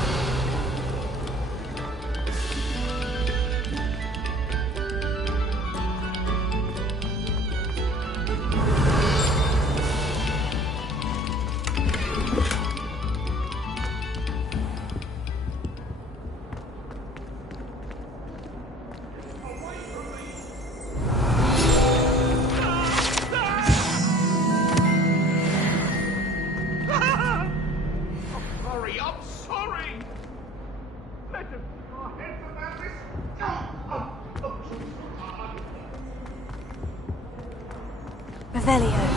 Revelio.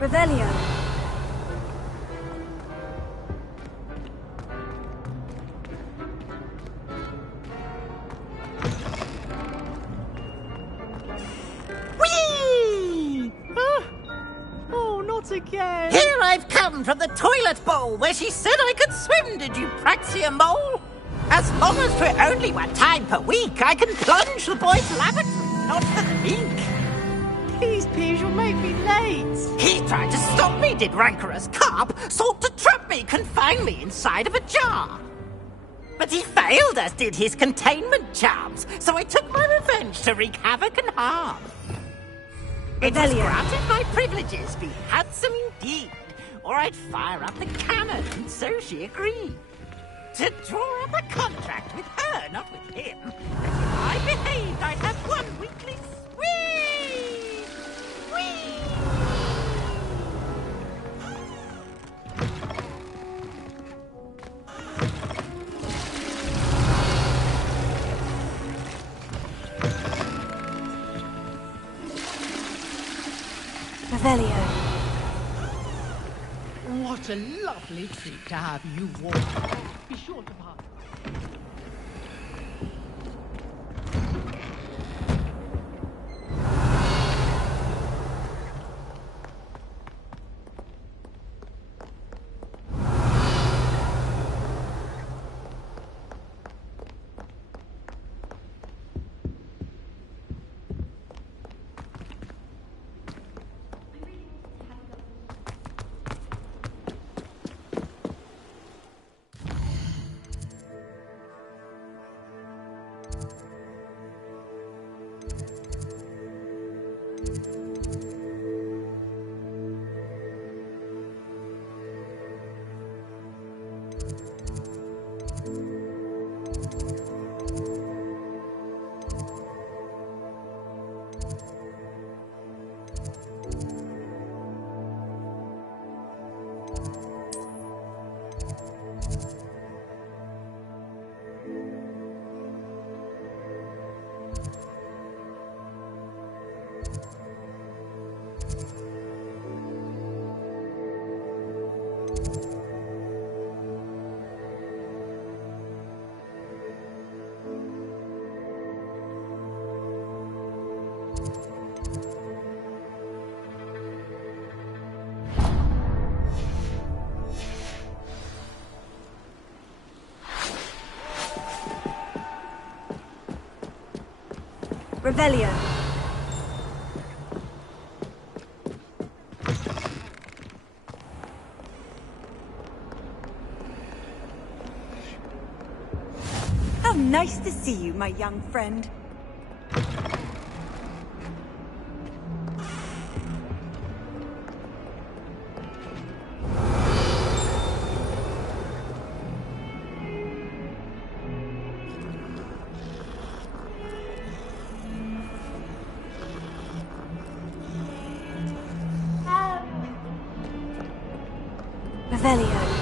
Revelio. Whee! Oh, not again! Here I've come from the toilet bowl where she said I could swim, did you praxia mole? As long as for only 1 time per week, I can plunge the boy's lavatory, not for the meek. Please, Piers, you'll make me late. He tried to stop me, did rancorous carp, sought to trap me, confine me inside of a jar. But he failed, as did his containment charms, so I took my revenge to wreak havoc and harm. It was granted my privileges be handsome indeed, or I'd fire up the cannon, and so she agreed. To draw up a contract with her, not with him, that if I behaved, I'd have 1 weekly swing! Whee! Revelio. What a lovely treat to have you walk. Be sure to pass. Revelio. How nice to see you, my young friend. Revelio.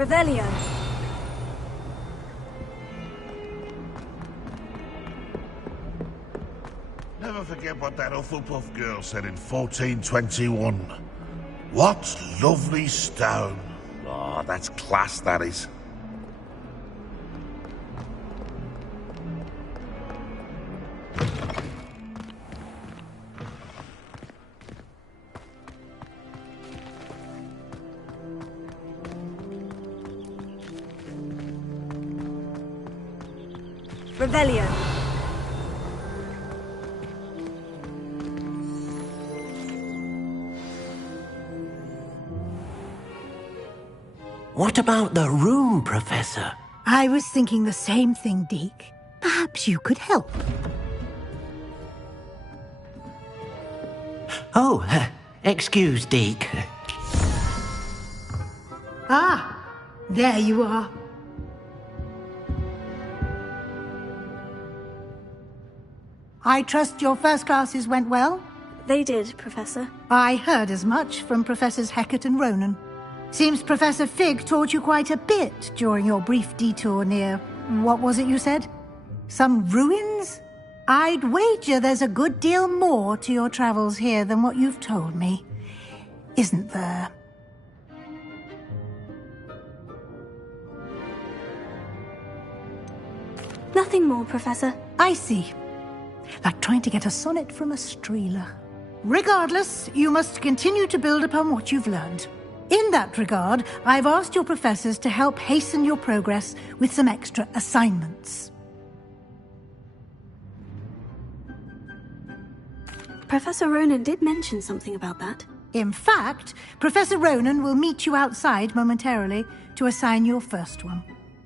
Revelio. Never forget what that Hufflepuff girl said in 1421. What lovely stone. Oh, that's class, that is. Revelio. What about the room, Professor? I was thinking the same thing, Deke. Perhaps you could help. Oh, excuse, Deke. Ah, there you are. I trust your first classes went well? They did, Professor. I heard as much from Professors Hecat and Ronan. Seems Professor Fig taught you quite a bit during your brief detour near... what was it you said? Some ruins? I'd wager there's a good deal more to your travels here than what you've told me. Isn't there? Nothing more, Professor. I see. Like trying to get a sonnet from a streeler. Regardless, you must continue to build upon what you've learned. In that regard, I've asked your professors to help hasten your progress with some extra assignments. Professor Ronan did mention something about that. In fact, Professor Ronan will meet you outside momentarily to assign your first one.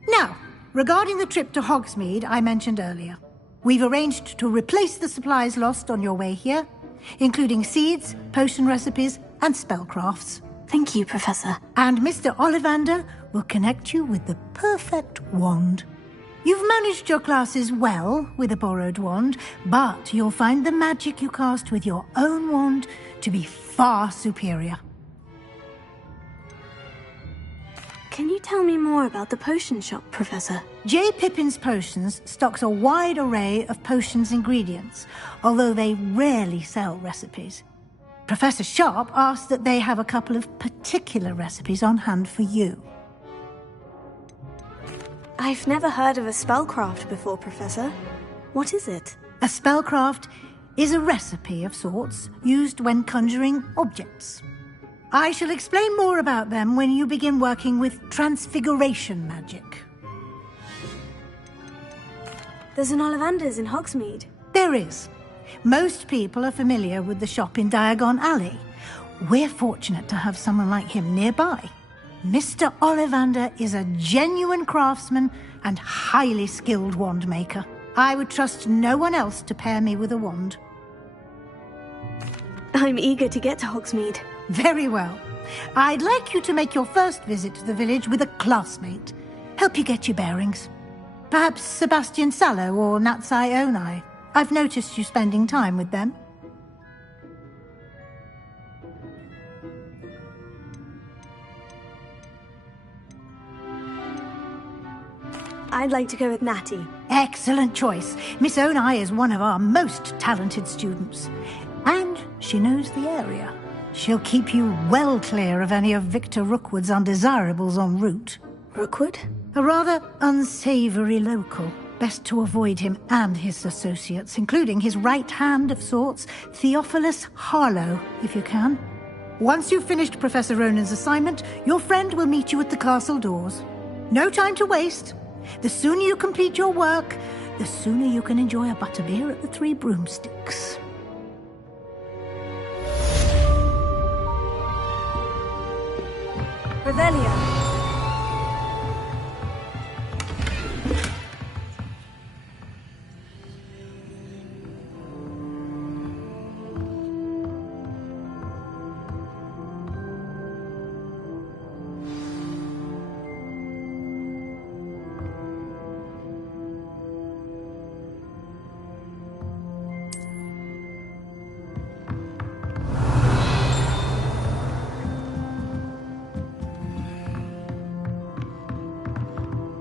Now, regarding the trip to Hogsmeade I mentioned earlier. We've arranged to replace the supplies lost on your way here, including seeds, potion recipes, and spellcrafts. Thank you, Professor. And Mr. Ollivander will connect you with the perfect wand. You've managed your classes well with a borrowed wand, but you'll find the magic you cast with your own wand to be far superior. Can you tell me more about the potion shop, Professor? J. Pippin's Potions stocks a wide array of potions ingredients, although they rarely sell recipes. Professor Sharp asked that they have a couple of particular recipes on hand for you. I've never heard of a spellcraft before, Professor. What is it? A spellcraft is a recipe of sorts used when conjuring objects. I shall explain more about them when you begin working with transfiguration magic. There's an Ollivander's in Hogsmeade. There is. Most people are familiar with the shop in Diagon Alley. We're fortunate to have someone like him nearby. Mr. Ollivander is a genuine craftsman and highly skilled wand maker. I would trust no one else to pair me with a wand. I'm eager to get to Hogsmeade. Very well. I'd like you to make your first visit to the village with a classmate. Help you get your bearings. Perhaps Sebastian Sallow or Natsai Onai. I've noticed you spending time with them. I'd like to go with Natty. Excellent choice. Miss Onai is one of our most talented students. And she knows the area. She'll keep you well clear of any of Victor Rookwood's undesirables en route. Rookwood? A rather unsavoury local. Best to avoid him and his associates, including his right hand of sorts, Theophilus Harlow, if you can. Once you've finished Professor Ronan's assignment, your friend will meet you at the castle doors. No time to waste. The sooner you complete your work, the sooner you can enjoy a butterbeer at the Three Broomsticks. Revelio.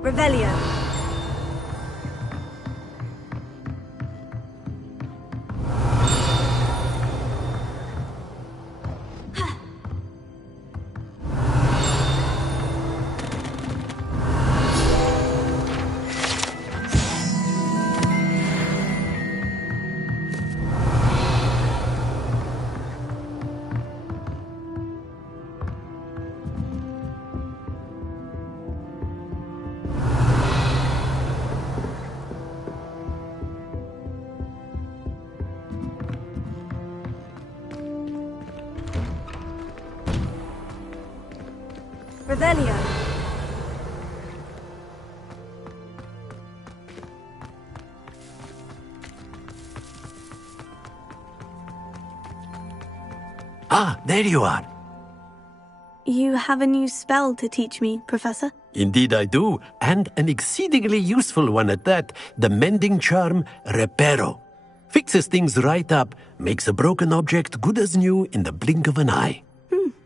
Revelio. Revelio. Ah, there you are. You have a new spell to teach me, Professor? Indeed I do, and an exceedingly useful one at that. The mending charm, Reparo. Fixes things right up, makes a broken object good as new in the blink of an eye.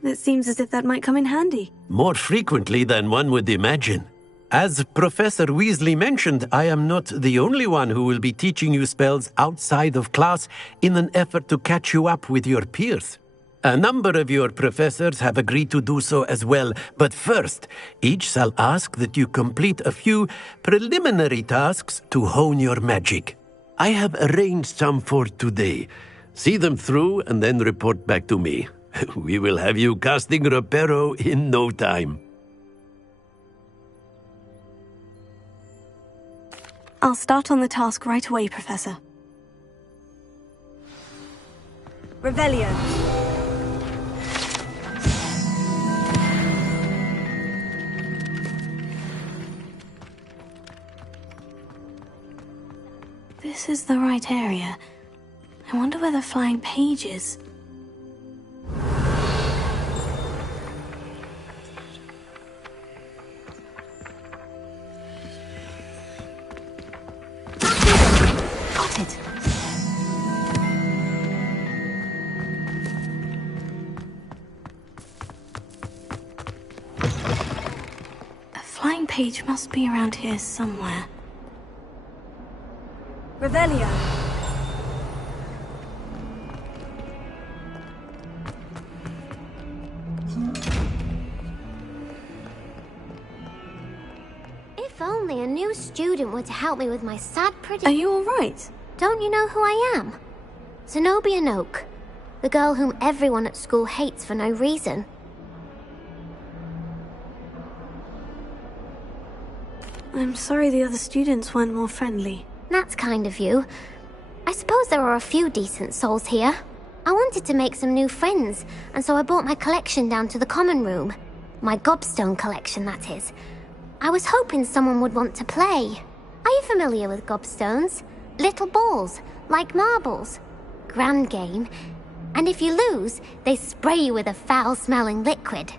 It seems as if that might come in handy. More frequently than one would imagine. As Professor Weasley mentioned, I am not the only one who will be teaching you spells outside of class in an effort to catch you up with your peers. A number of your professors have agreed to do so as well, but first, each shall ask that you complete a few preliminary tasks to hone your magic. I have arranged some for today. See them through and then report back to me. We will have you casting Reparo in no time. I'll start on the task right away, Professor. Revelio. This is the right area. I wonder where the flying page is. Got it. A flying page must be around here somewhere. Revelio. If only a new student were to help me with my sad prediction. Are you alright? Don't you know who I am? Zenobia Noak, the girl whom everyone at school hates for no reason. I'm sorry the other students weren't more friendly. That's kind of you. I suppose there are a few decent souls here. I wanted to make some new friends, and so I brought my collection down to the common room. My gobstone collection, that is. I was hoping someone would want to play. Are you familiar with gobstones? Little balls, like marbles. Grand game. And if you lose, they spray you with a foul-smelling liquid.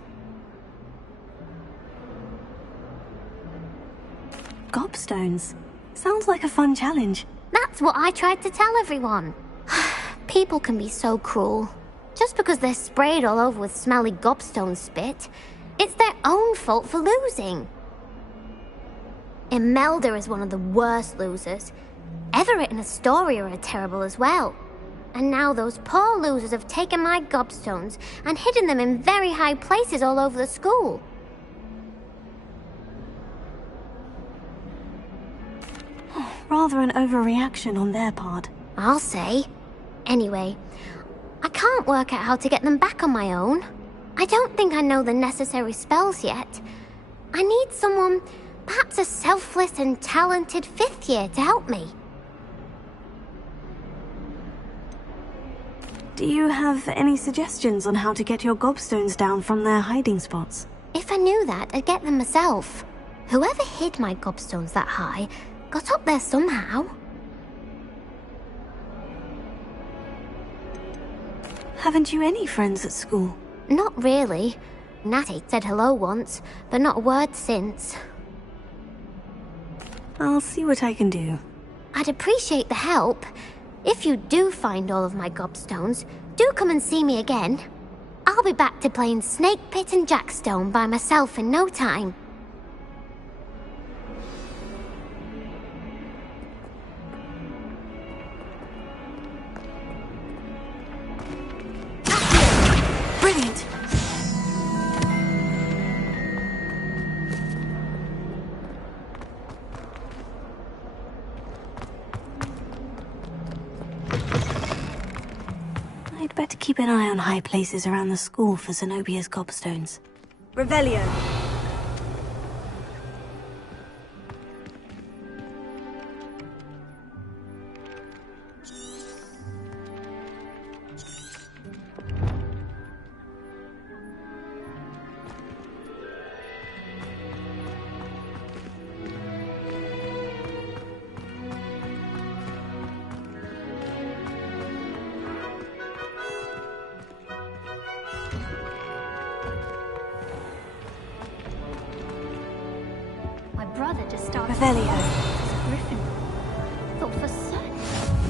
Gobstones? Sounds like a fun challenge. That's what I tried to tell everyone. People can be so cruel. Just because they're sprayed all over with smelly gobstone spit, it's their own fault for losing. Imelda is one of the worst losers. Everett and Astoria are terrible as well. And now those poor losers have taken my gobstones and hidden them in very high places all over the school. Rather an overreaction on their part. I'll say. Anyway, I can't work out how to get them back on my own. I don't think I know the necessary spells yet. I need someone, perhaps a selfless and talented 5th year to help me. Do you have any suggestions on how to get your gobstones down from their hiding spots? If I knew that, I'd get them myself. Whoever hid my gobstones that high got up there somehow. Haven't you any friends at school? Not really. Natty said hello once, but not a word since. I'll see what I can do. I'd appreciate the help. If you do find all of my gobstones, do come and see me again. I'll be back to playing Snake Pit and Jackstone by myself in no time. Brilliant! I'd better keep an eye on high places around the school for Zenobia's gobstones. Revelio.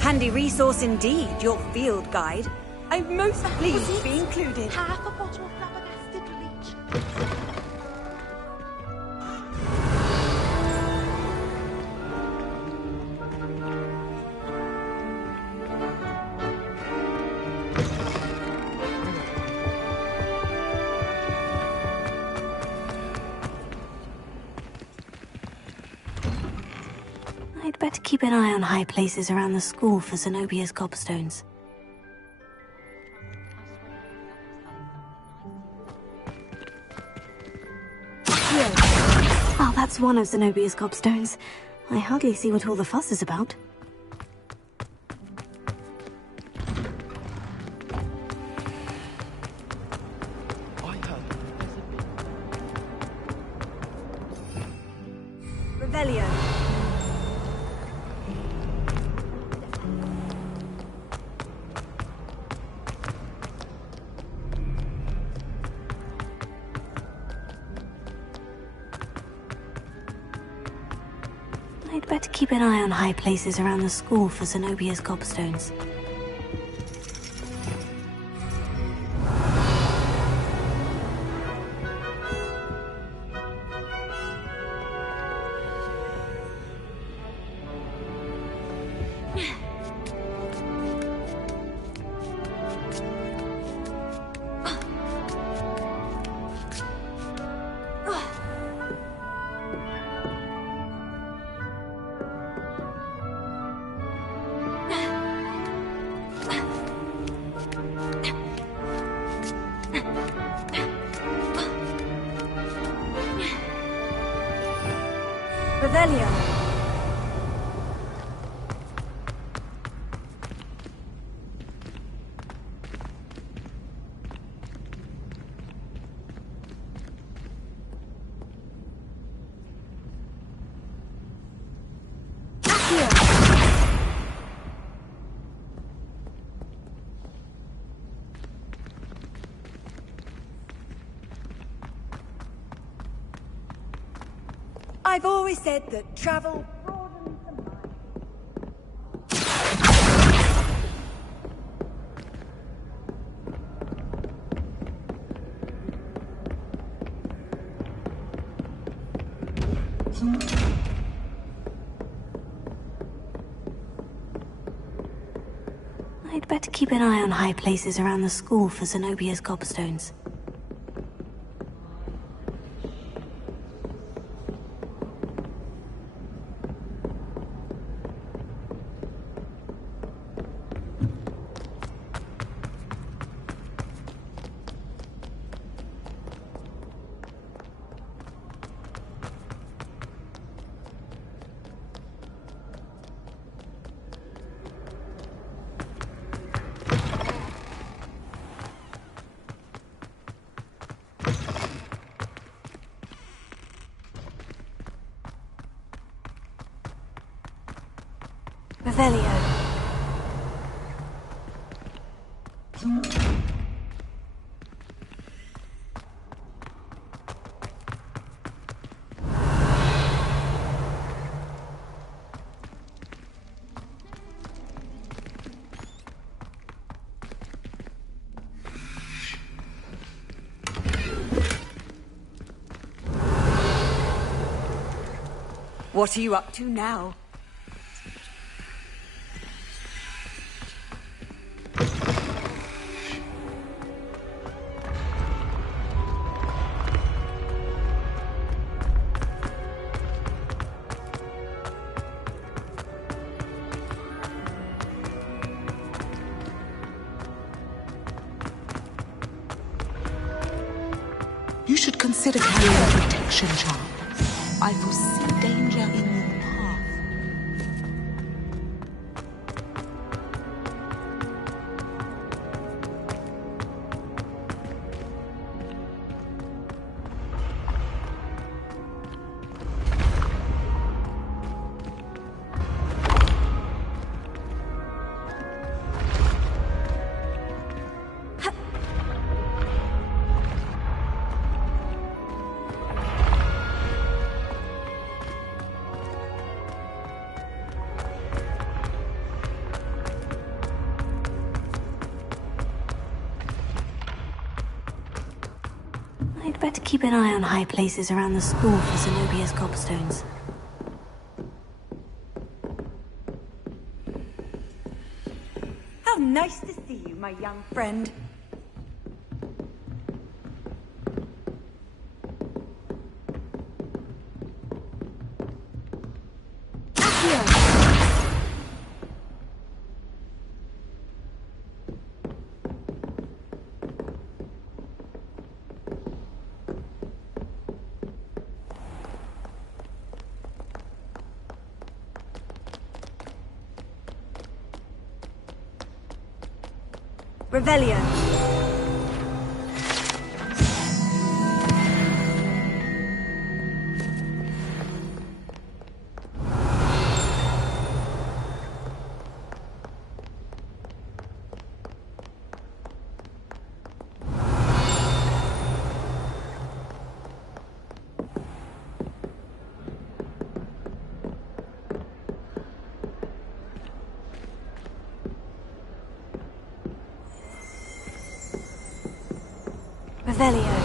Handy resource indeed, your field guide. I'm most pleased to be included. Half a bottle of flabbergasted leech. I'd better keep an eye on high places around the school for Zenobia's gobstones. Oh, that's one of Zenobia's gobstones. I hardly see what all the fuss is about. Revelio. I'd better keep an eye on high places around the school for Zenobia's gobstones. Revelio. I've always said that travel broadens the mind. I'd better keep an eye on high places around the school for Zenobia's gobstones. Revelio. What are you up to now? You should consider carrying a protection charm. I foresee danger in your path. I'd better keep an eye on high places around the school for Zenobia's gobstones. How nice to see you, my young friend. Revelio. Revelio.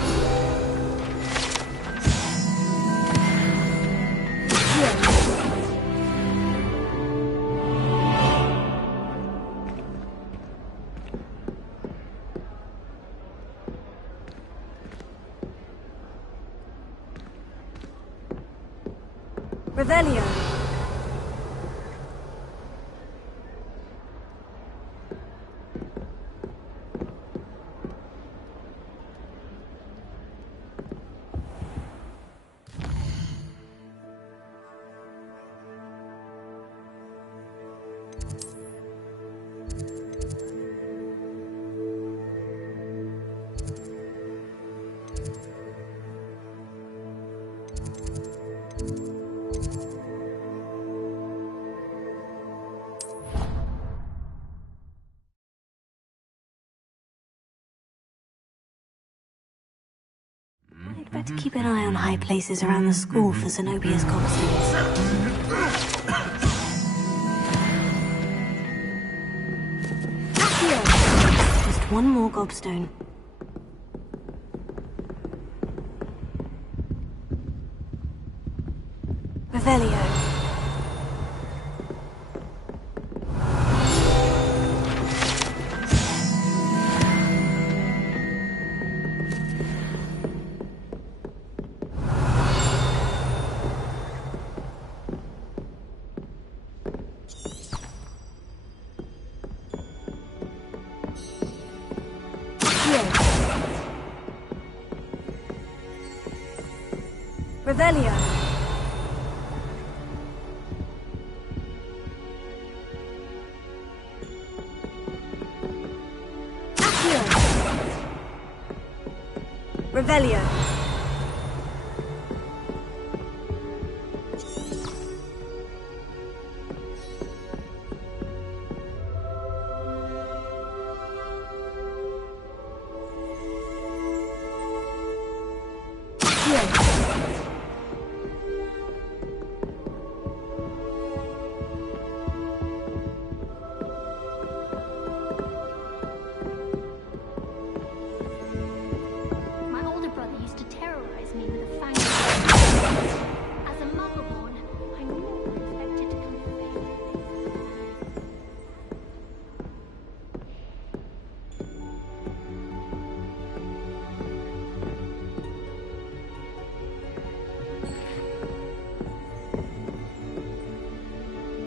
Revelio. I'd better keep an eye on high places around the school for Zenobia's gobstones. Just one more gobstone. Revelio. Revelio. Revelio. My older brother used to terrorize me with a fang. As a motherborn, I never expected to come of age.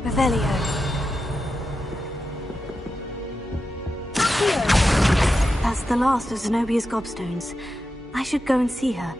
Revelio. That's the last of Zenobia's gobstones. I should go and see her.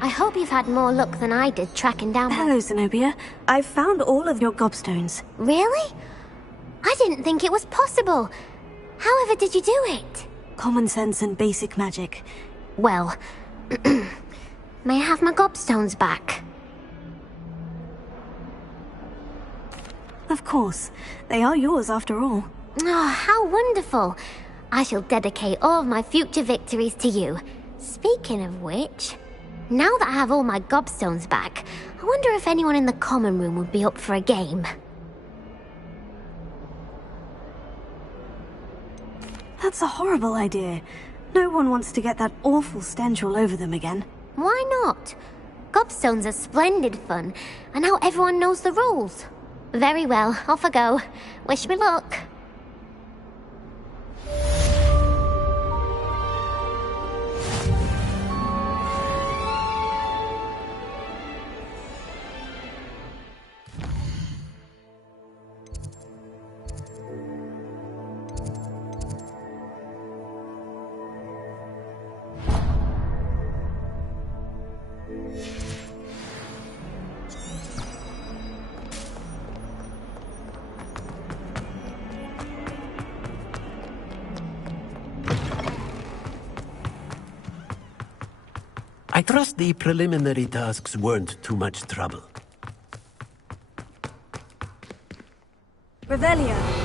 I hope you've had more luck than I did tracking down... Hello, Zenobia. I've found all of your gobstones. Really? I didn't think it was possible. However did you do it? Common sense and basic magic. Well, may I have my gobstones back? Of course. They are yours after all. Oh, how wonderful. I shall dedicate all of my future victories to you. Speaking of which, now that I have all my gobstones back, I wonder if anyone in the common room would be up for a game. That's a horrible idea. No one wants to get that awful stench all over them again. Why not? Gobstones are splendid fun, and now everyone knows the rules. Very well, off I go. Wish me luck. I trust the preliminary tasks weren't too much trouble. Revelio.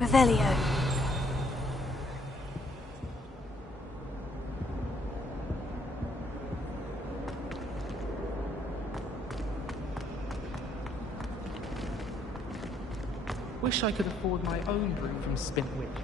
Revelio. Wish I could afford my own brew from Spint Witches.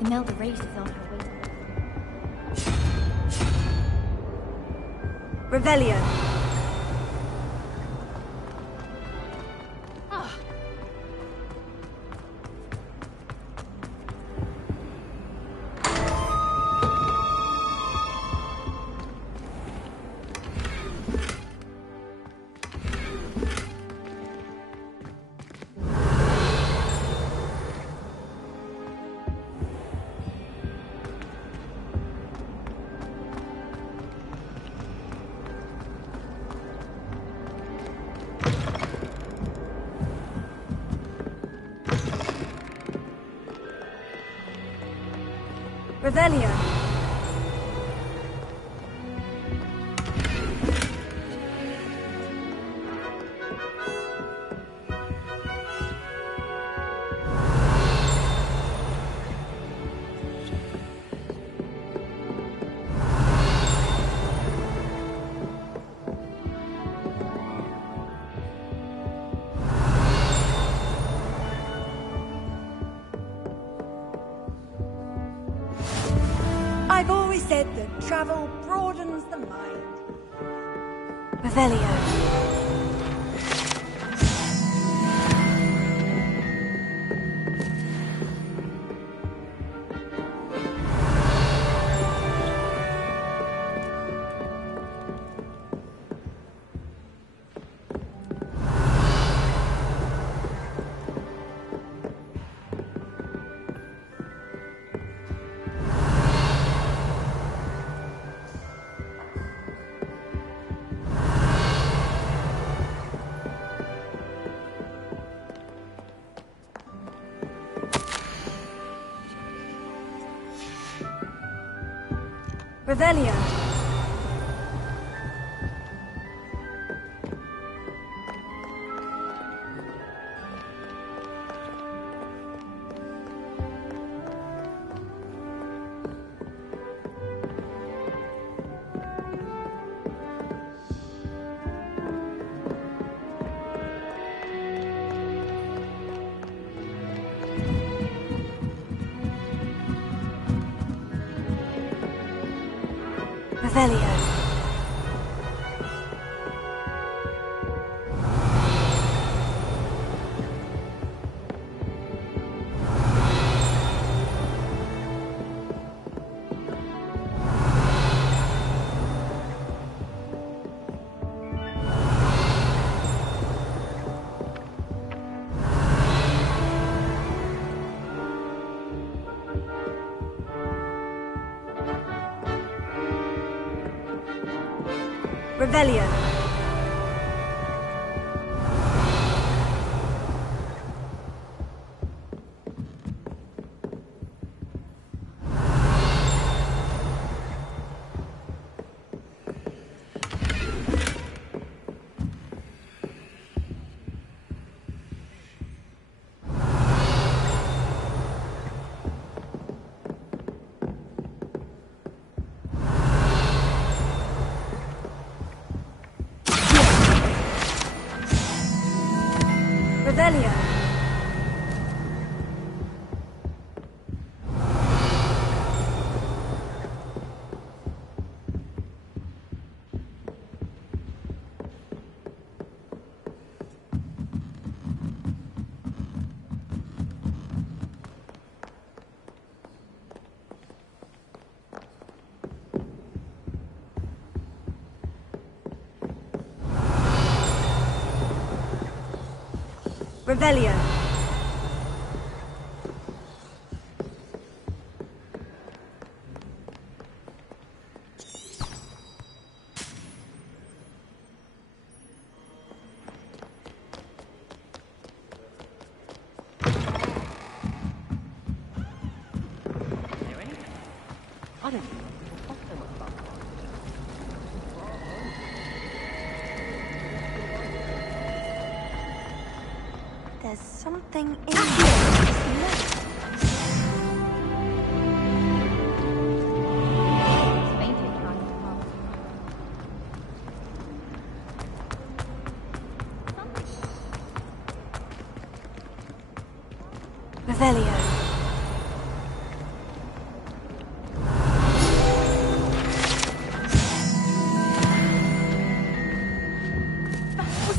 Imelda Race is on her way. Revelio. Revelio. I've always said that travel broadens the mind. Revelio. Revelio. Revelio. Revelio. Revelio. Revelio. I don't think I've talked so much about that. There's something in here. Revelio.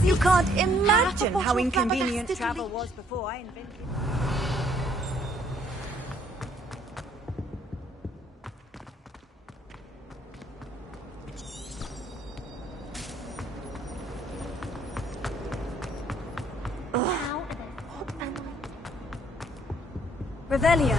You can't imagine how inconvenient travel was before I invented it. Revelio.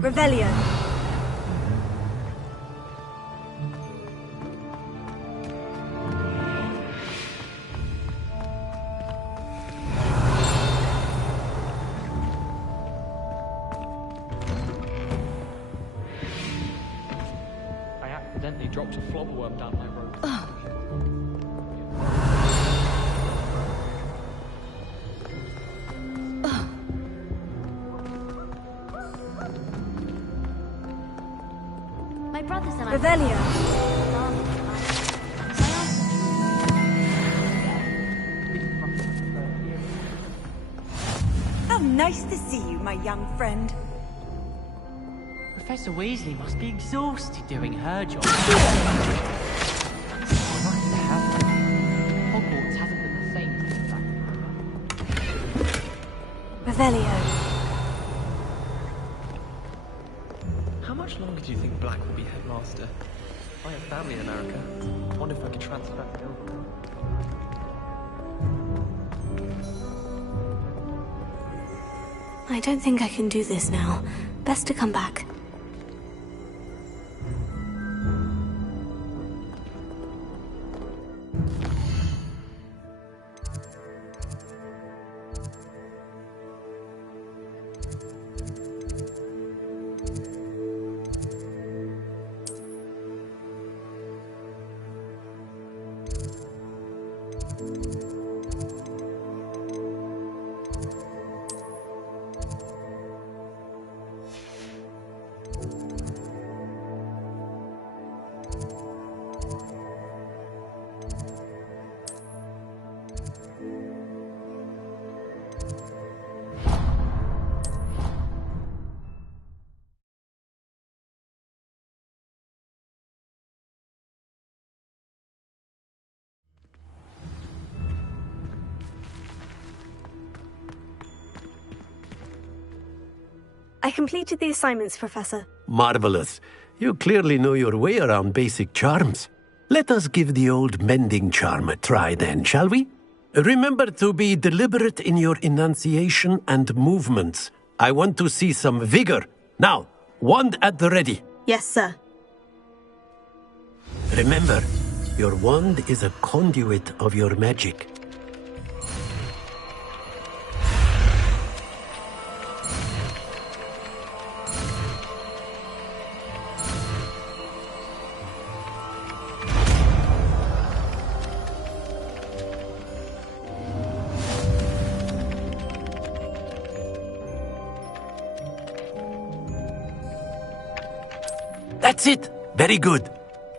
Revelio. I accidentally dropped a flopworm down my road. My brothers and I... Revelio. How nice to see you, my young friend. Professor Weasley must be exhausted doing her job. Hogwarts hasn't been the same since Revelio. How much longer do you think Black will be headmaster? I have family in America. I wonder if I could transfer back over. I don't think I can do this now. Best to come back. I completed the assignments, Professor. Marvelous. You clearly know your way around basic charms. Let us give the old mending charm a try then, shall we? Remember to be deliberate in your enunciation and movements. I want to see some vigor. Now, wand at the ready. Yes, sir. Remember, your wand is a conduit of your magic. That's it. Very good.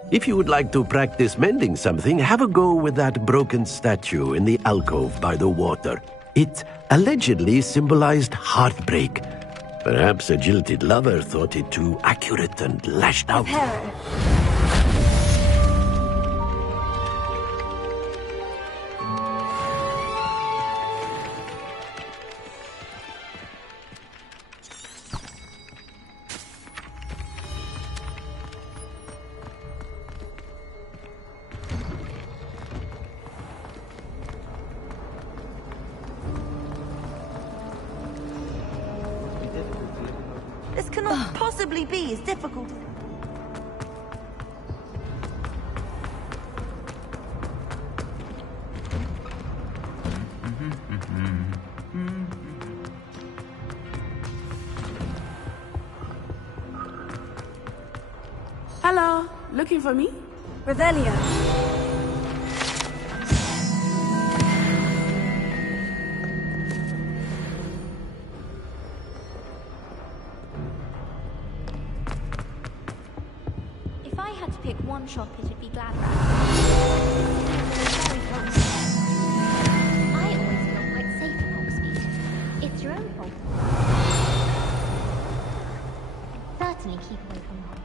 If you would like to practice mending something, have a go with that broken statue in the alcove by the water. It allegedly symbolized heartbreak. Perhaps a jilted lover thought it too accurate and lashed out. This cannot possibly be as difficult as... Hello, looking for me? Revelio. If I had to pick one shop, it'd be Glad. I always felt quite safe in Hogsmeade. It's your own fault. Certainly keep away from home.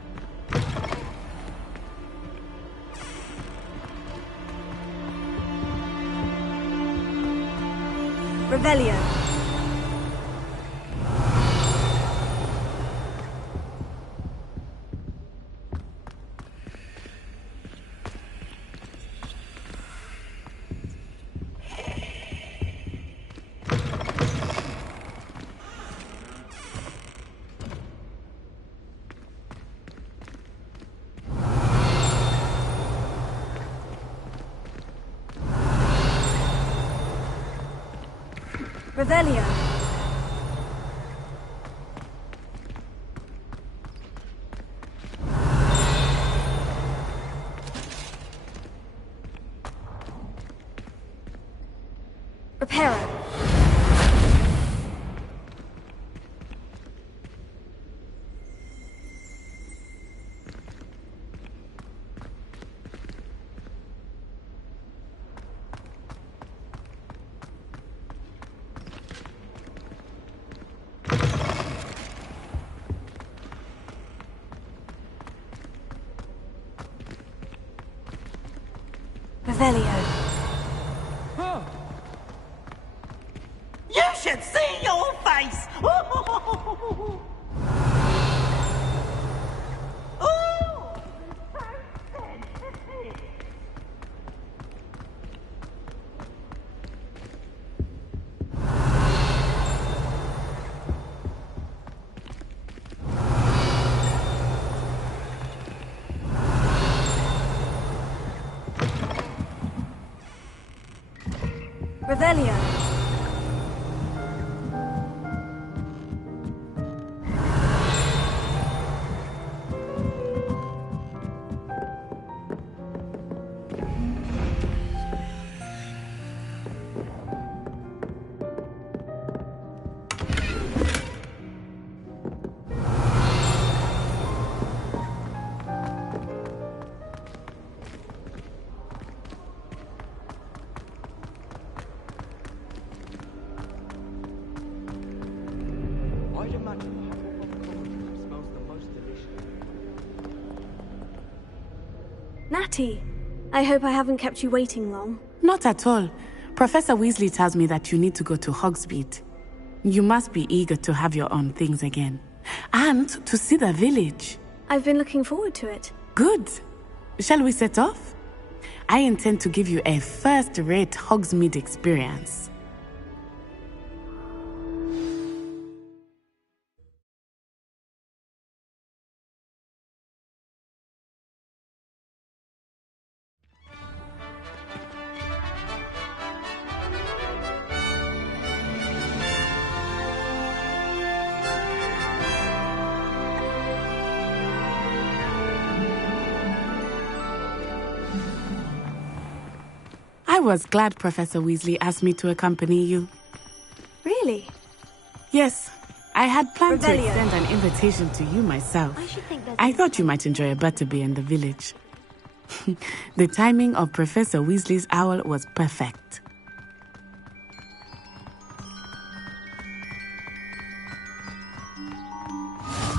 Revelio. Revelio. Reparo. Revelio. You should see your face! Revelio. I'd imagine the Hufflepuff common smells the most delicious. Natty, I hope I haven't kept you waiting long. Not at all. Professor Weasley tells me that you need to go to Hogswart. You must be eager to have your own things again. And to see the village. I've been looking forward to it. Good. Shall we set off? I intend to give you a first-rate Hogsmeade experience. I was glad Professor Weasley asked me to accompany you. Really? Yes. I had planned to Revelio. extend an invitation to you myself. I thought you might enjoy a butterbeer in the village. The timing of Professor Weasley's owl was perfect.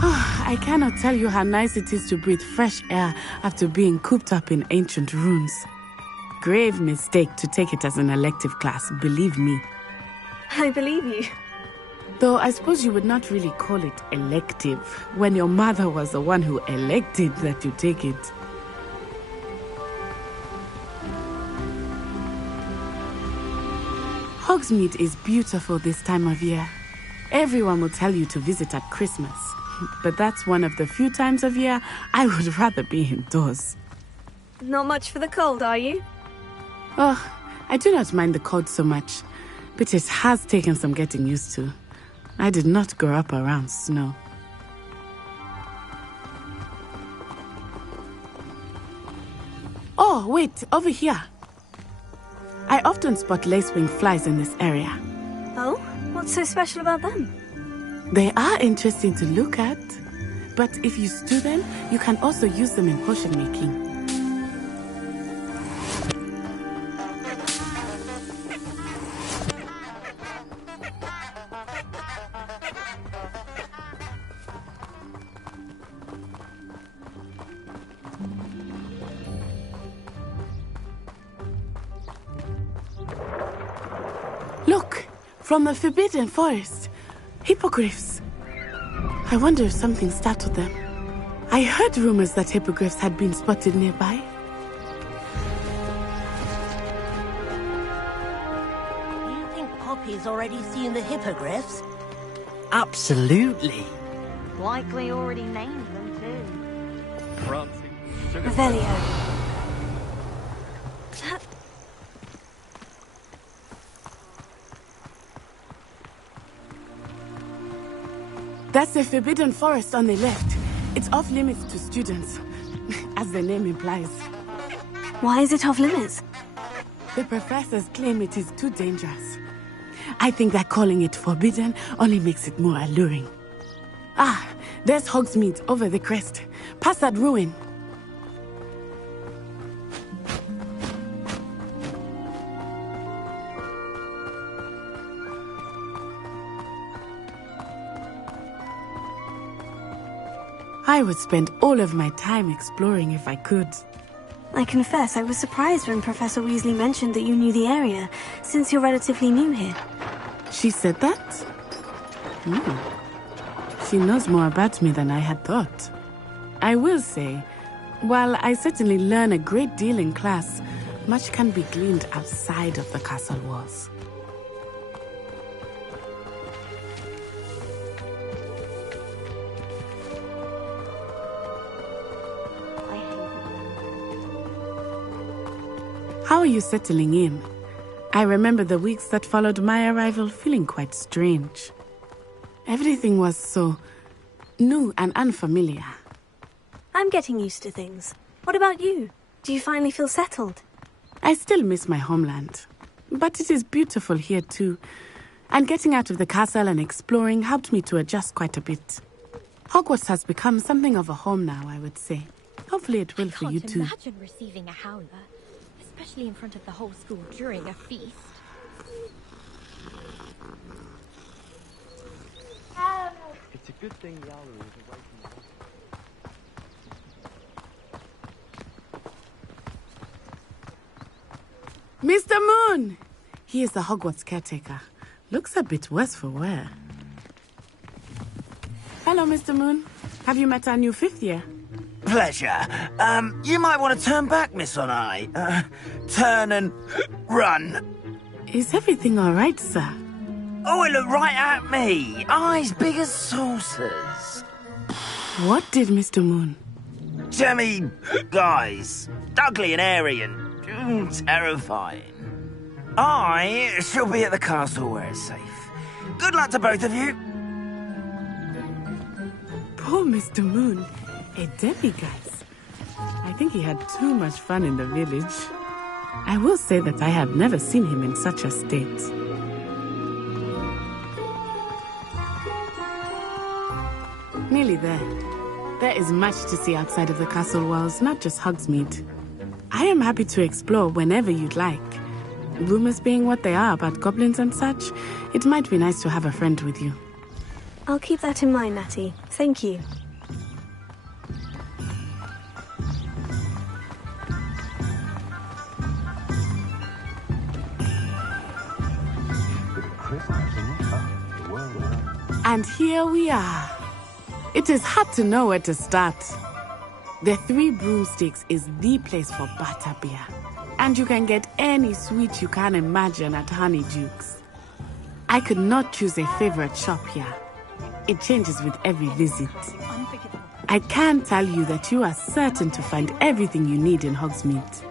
I cannot tell you how nice it is to breathe fresh air after being cooped up in ancient rooms. Grave mistake to take it as an elective class, believe me. I believe you. Though I suppose you would not really call it elective when your mother was the one who elected that you take it. Hogsmeade is beautiful this time of year. Everyone will tell you to visit at Christmas. But that's one of the few times of year I would rather be indoors. Not much for the cold, are you? Oh, I do not mind the cold so much, but it has taken some getting used to. I did not grow up around snow. Oh, wait, over here. I often spot lacewing flies in this area. Oh? What's so special about them? They are interesting to look at, but if you stew them, you can also use them in potion making. Look, from the Forbidden Forest. Hippogriffs. I wonder if something startled them. I heard rumors that hippogriffs had been spotted nearby. You think Poppy's already seen the hippogriffs? Absolutely. Likely already named them too. Revelio. That's the Forbidden Forest on the left. It's off limits to students, as the name implies. Why is it off limits? The professors claim it is too dangerous. I think that calling it forbidden only makes it more alluring. Ah, there's Hogsmeade over the crest. Past that ruin. I would spend all of my time exploring if I could. I confess I was surprised when Professor Weasley mentioned that you knew the area, since you're relatively new here. She said that? She knows more about me than I had thought. I will say, while I certainly learn a great deal in class, much can be gleaned outside of the castle walls. How are you settling in? I remember the weeks that followed my arrival feeling quite strange. Everything was so new and unfamiliar. I'm getting used to things. What about you? Do you finally feel settled? I still miss my homeland, but it is beautiful here too. And getting out of the castle and exploring helped me to adjust quite a bit. Hogwarts has become something of a home now, I would say. Hopefully it will for you too. Imagine receiving a howler, especially in front of the whole school during a feast. It's a good thing the owl is away from the Mr. Moon! He is the Hogwarts caretaker. Looks a bit worse for wear. Hello, Mr. Moon. Have you met our new 5th year? Pleasure. You might want to turn back, Miss Onai. Turn and run. Is everything all right, sir? Oh, it looked right at me. Eyes big as saucers. What did Mr. Moon? Jemmy guys. Ugly and airy and terrifying. I shall be at the castle where it's safe. Good luck to both of you. Poor Mr. Moon. A demiguise. I think he had too much fun in the village. I will say that I have never seen him in such a state. Nearly there. There is much to see outside of the castle walls, not just Hogsmeade. I am happy to explore whenever you'd like. Rumors being what they are about goblins and such, it might be nice to have a friend with you. I'll keep that in mind, Natty. Thank you. And here we are. It is hard to know where to start. The Three Broomsticks is the place for butterbeer. And you can get any sweet you can imagine at Honeydukes. I could not choose a favorite shop here. It changes with every visit. I can tell you that you are certain to find everything you need in Hogsmeade.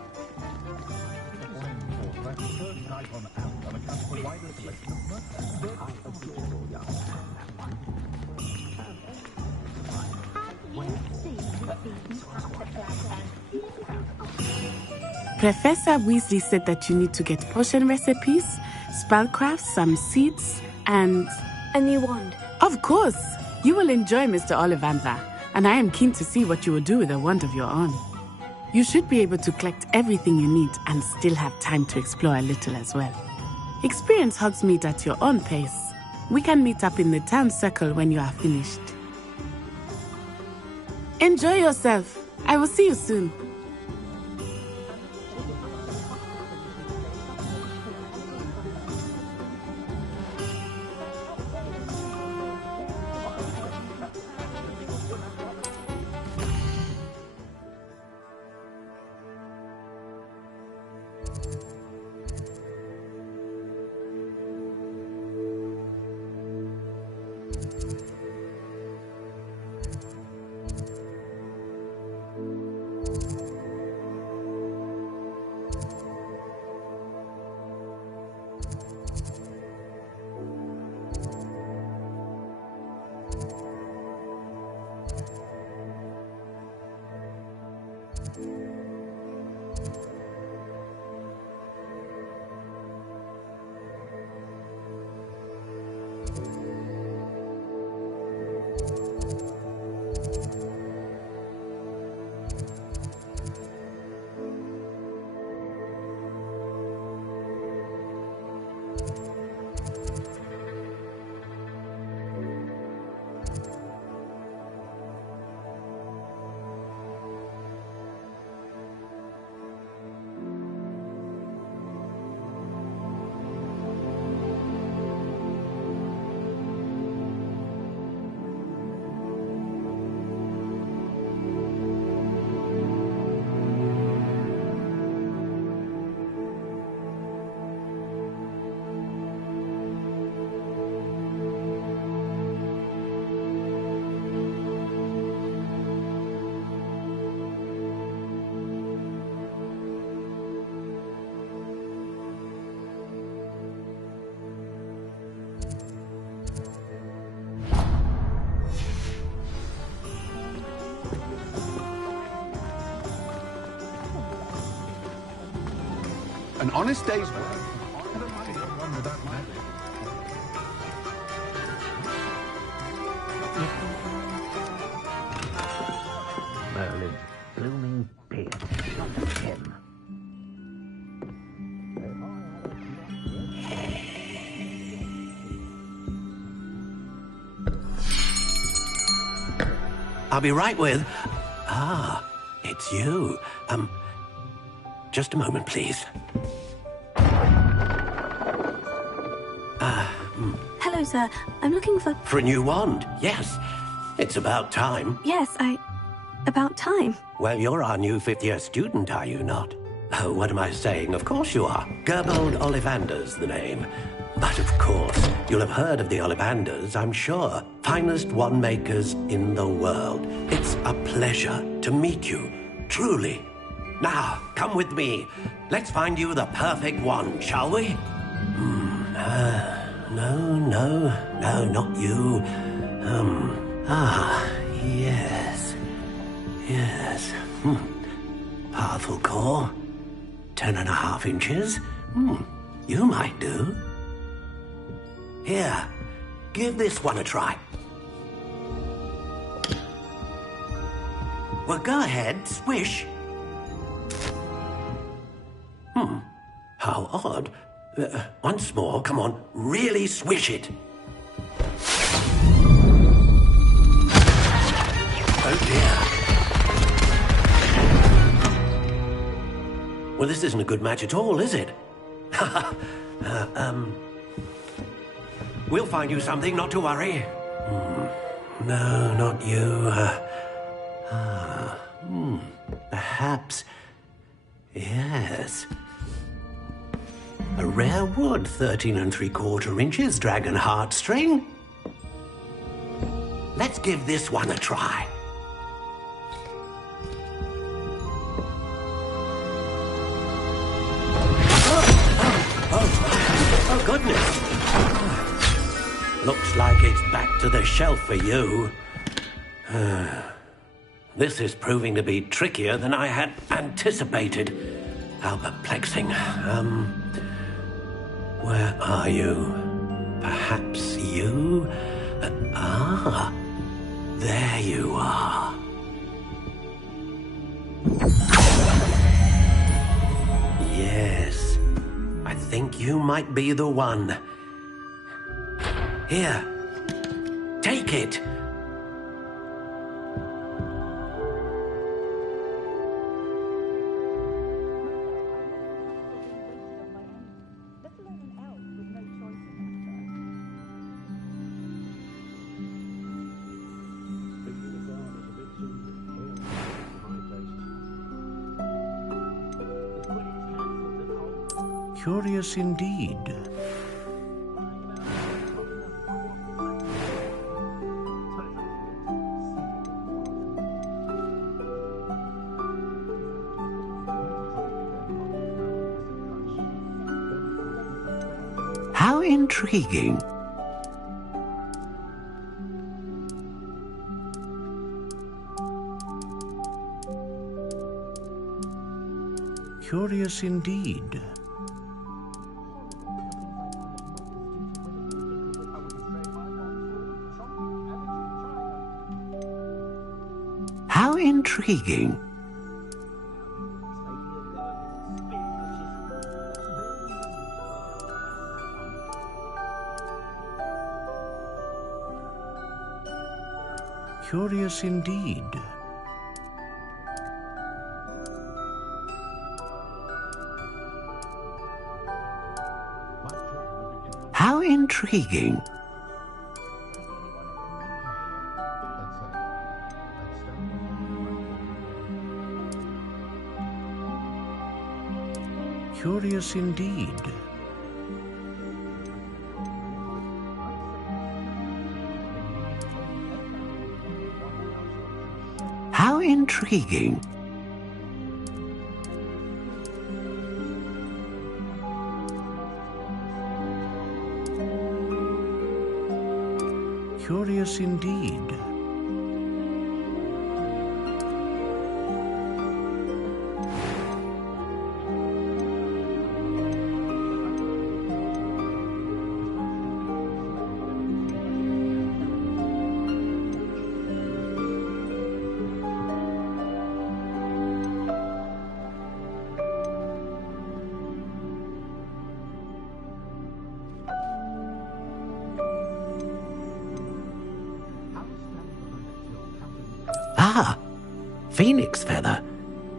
Professor Weasley said that you need to get potion recipes, spellcrafts, some seeds, and... a new wand. Of course! You will enjoy Mr. Ollivander, and I am keen to see what you will do with a wand of your own. You should be able to collect everything you need and still have time to explore a little as well. Experience Hogsmeade at your own pace. We can meet up in the town circle when you are finished. Enjoy yourself. I will see you soon. An honest day's work. Merlin, blooming pig, not him. I'll be right with... Ah, it's you. Just a moment, please. Hello, sir. I'm looking for... For a new wand, yes. It's about time. Yes, about time. Well, you're our new fifth-year student, are you not? Oh, what am I saying? Of course you are. Gerbold Ollivander's the name. But of course, you'll have heard of the Ollivanders, I'm sure. Finest wand makers in the world. It's a pleasure to meet you, truly. Now, come with me. Let's find you the perfect wand, shall we? No, not you. Yes. Powerful core. 10.5 inches. You might do. Here, give this one a try. Well, go ahead, swish. How odd. Once more, come on, really swish it. Oh dear. Well, this isn't a good match at all, is it? We'll find you something, not to worry. No, not you. Perhaps... Yes. A rare wood, 13 3/4 inches, dragon heartstring. Let's give this one a try. Oh, goodness. Looks like it's back to the shelf for you. This is proving to be trickier than I had anticipated. How perplexing. Where are you? Perhaps you? There you are. Yes, I think you might be the one. Here, take it. Curious indeed. How intriguing. Curious indeed. How intriguing. Curious indeed. How intriguing. Curious indeed. How intriguing. Curious indeed. Ah, phoenix feather.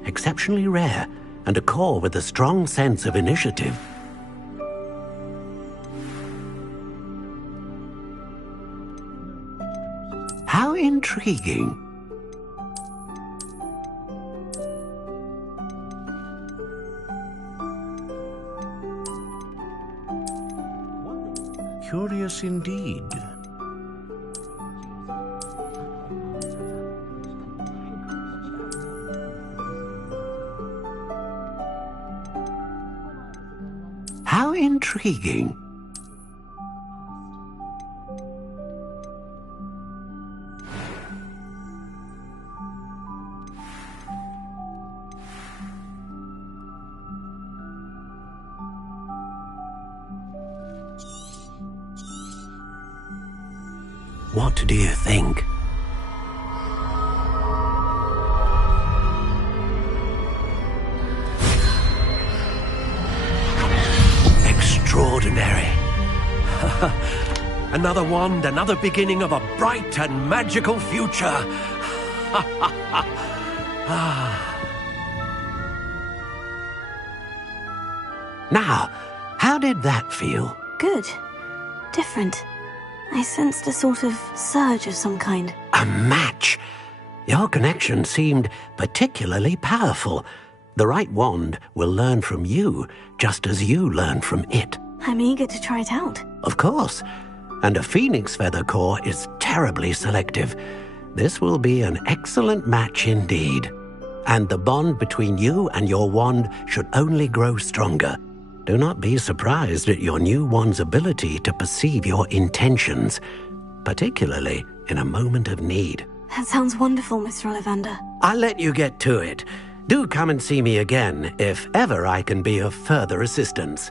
Exceptionally rare, and a core with a strong sense of initiative. How intriguing. Curious indeed. How intriguing. What do you think? Extraordinary. Another wand, another beginning of a bright and magical future. Now, how did that feel? Good. Different. I sensed a sort of surge of some kind. A match! Your connection seemed particularly powerful. The right wand will learn from you, just as you learn from it. I'm eager to try it out. Of course. And a phoenix feather core is terribly selective. This will be an excellent match indeed. And the bond between you and your wand should only grow stronger. Do not be surprised at your new wand's ability to perceive your intentions, particularly in a moment of need. That sounds wonderful, Mr. Ollivander. I'll let you get to it. Do come and see me again if ever I can be of further assistance.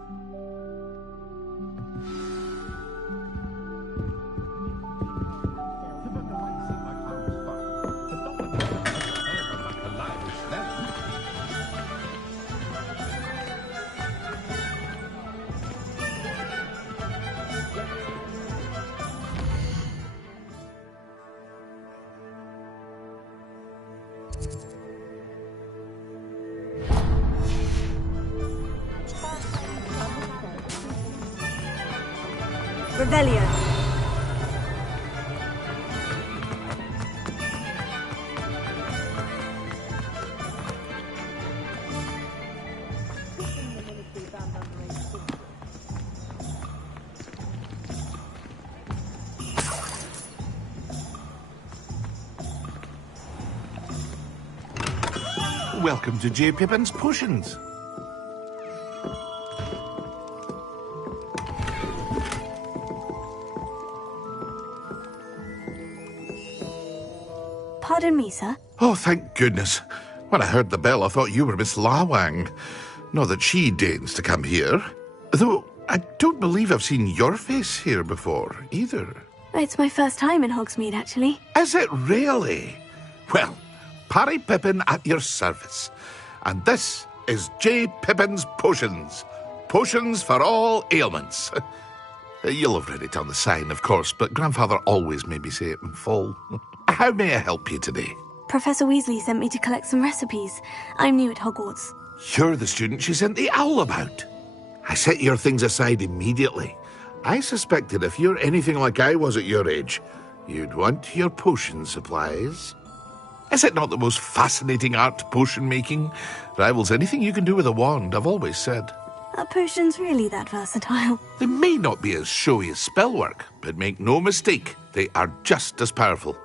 Revelio. Welcome to J. Pippin's Potions. Pardon me, sir. Oh, thank goodness. When I heard the bell, I thought you were Miss Lawang. Not that she deigns to come here. Though, I don't believe I've seen your face here before, either. It's my first time in Hogsmeade, actually. Is it really? Well, Parry Pippin at your service. And this is J. Pippin's Potions. Potions for all ailments. You'll have read it on the sign, of course, but Grandfather always made me say it in full. How may I help you today? Professor Weasley sent me to collect some recipes. I'm new at Hogwarts. You're the student she sent the owl about. I set your things aside immediately. I suspected if you're anything like I was at your age, you'd want your potion supplies. Is it not the most fascinating art, potion making? Rivals anything you can do with a wand, I've always said. Are potions really that versatile? They may not be as showy as spellwork, but make no mistake, they are just as powerful.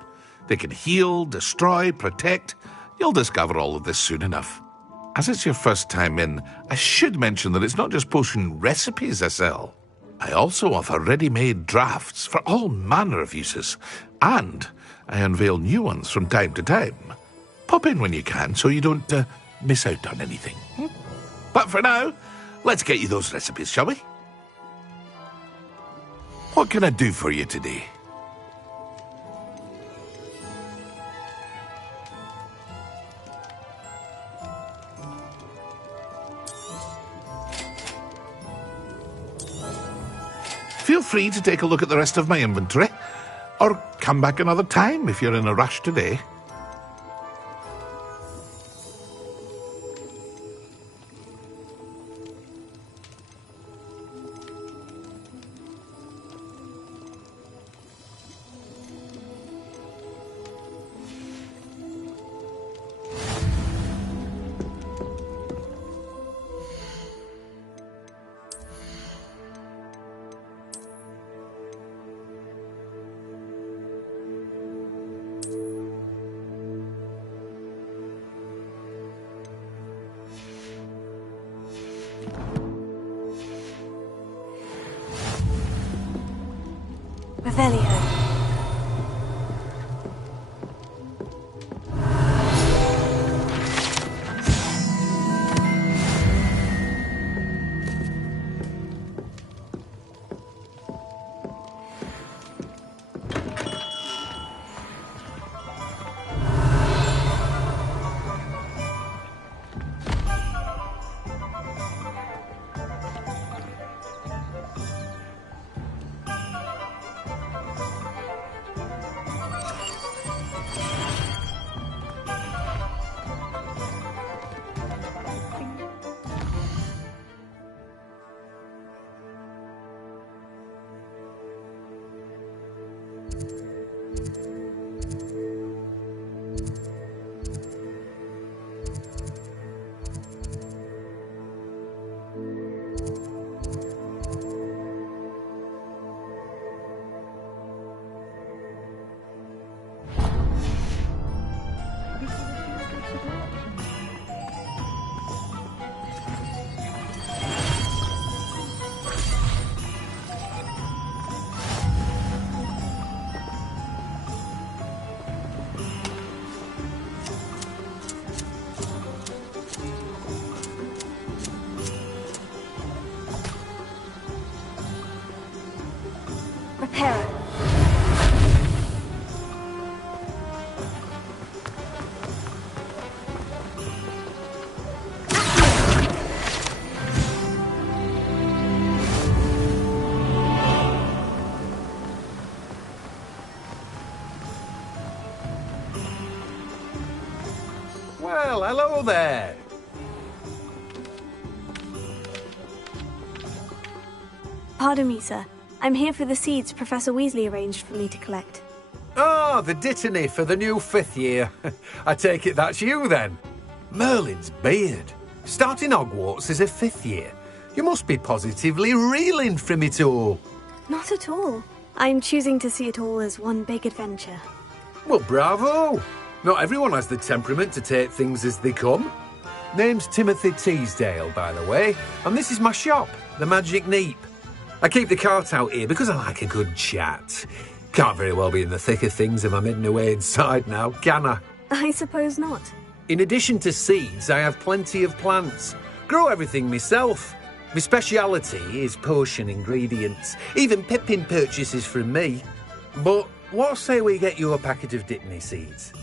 They can heal, destroy, protect. You'll discover all of this soon enough. As it's your first time in, I should mention that it's not just potion recipes I sell. I also offer ready-made drafts for all manner of uses, and I unveil new ones from time to time. Pop in when you can so you don't miss out on anything. But for now, let's get you those recipes, shall we? What can I do for you today? Feel free to take a look at the rest of my inventory, or come back another time if you're in a rush today. Revelio. Reparo. Well, hello there. Pardon me, sir. I'm here for the seeds Professor Weasley arranged for me to collect. Oh, the dittany for the new 5th year. I take it that's you, then. Merlin's beard. Starting Hogwarts as a 5th year. You must be positively reeling from it all. Not at all. I'm choosing to see it all as one big adventure. Well, bravo. Not everyone has the temperament to take things as they come. Name's Timothy Teasdale, by the way, and this is my shop, the Magic Neep. I keep the cart out here because I like a good chat. Can't very well be in the thick of things if I'm hidden away inside now, can I? I suppose not. In addition to seeds, I have plenty of plants. Grow everything myself. My speciality is potion ingredients. Even Pippin purchases from me. But what say we get you a packet of Dittany seeds?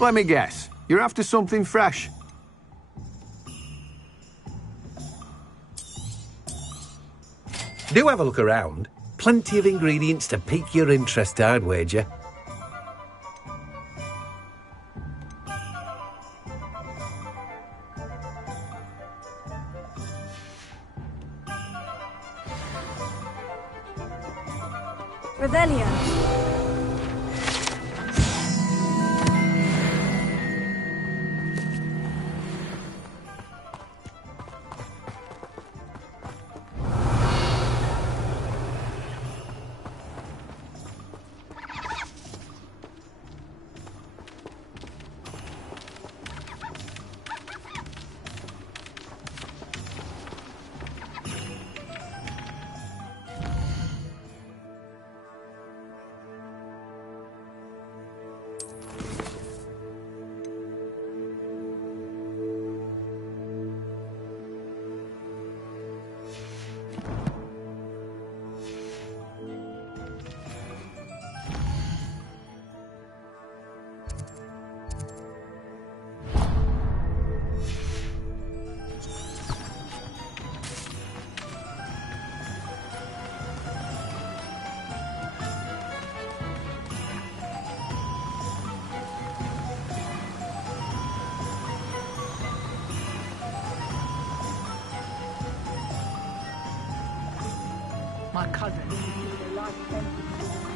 Let me guess. You're after something fresh. Do have a look around. Plenty of ingredients to pique your interest, I'd wager. Revelio. My cousin is given a life sentence for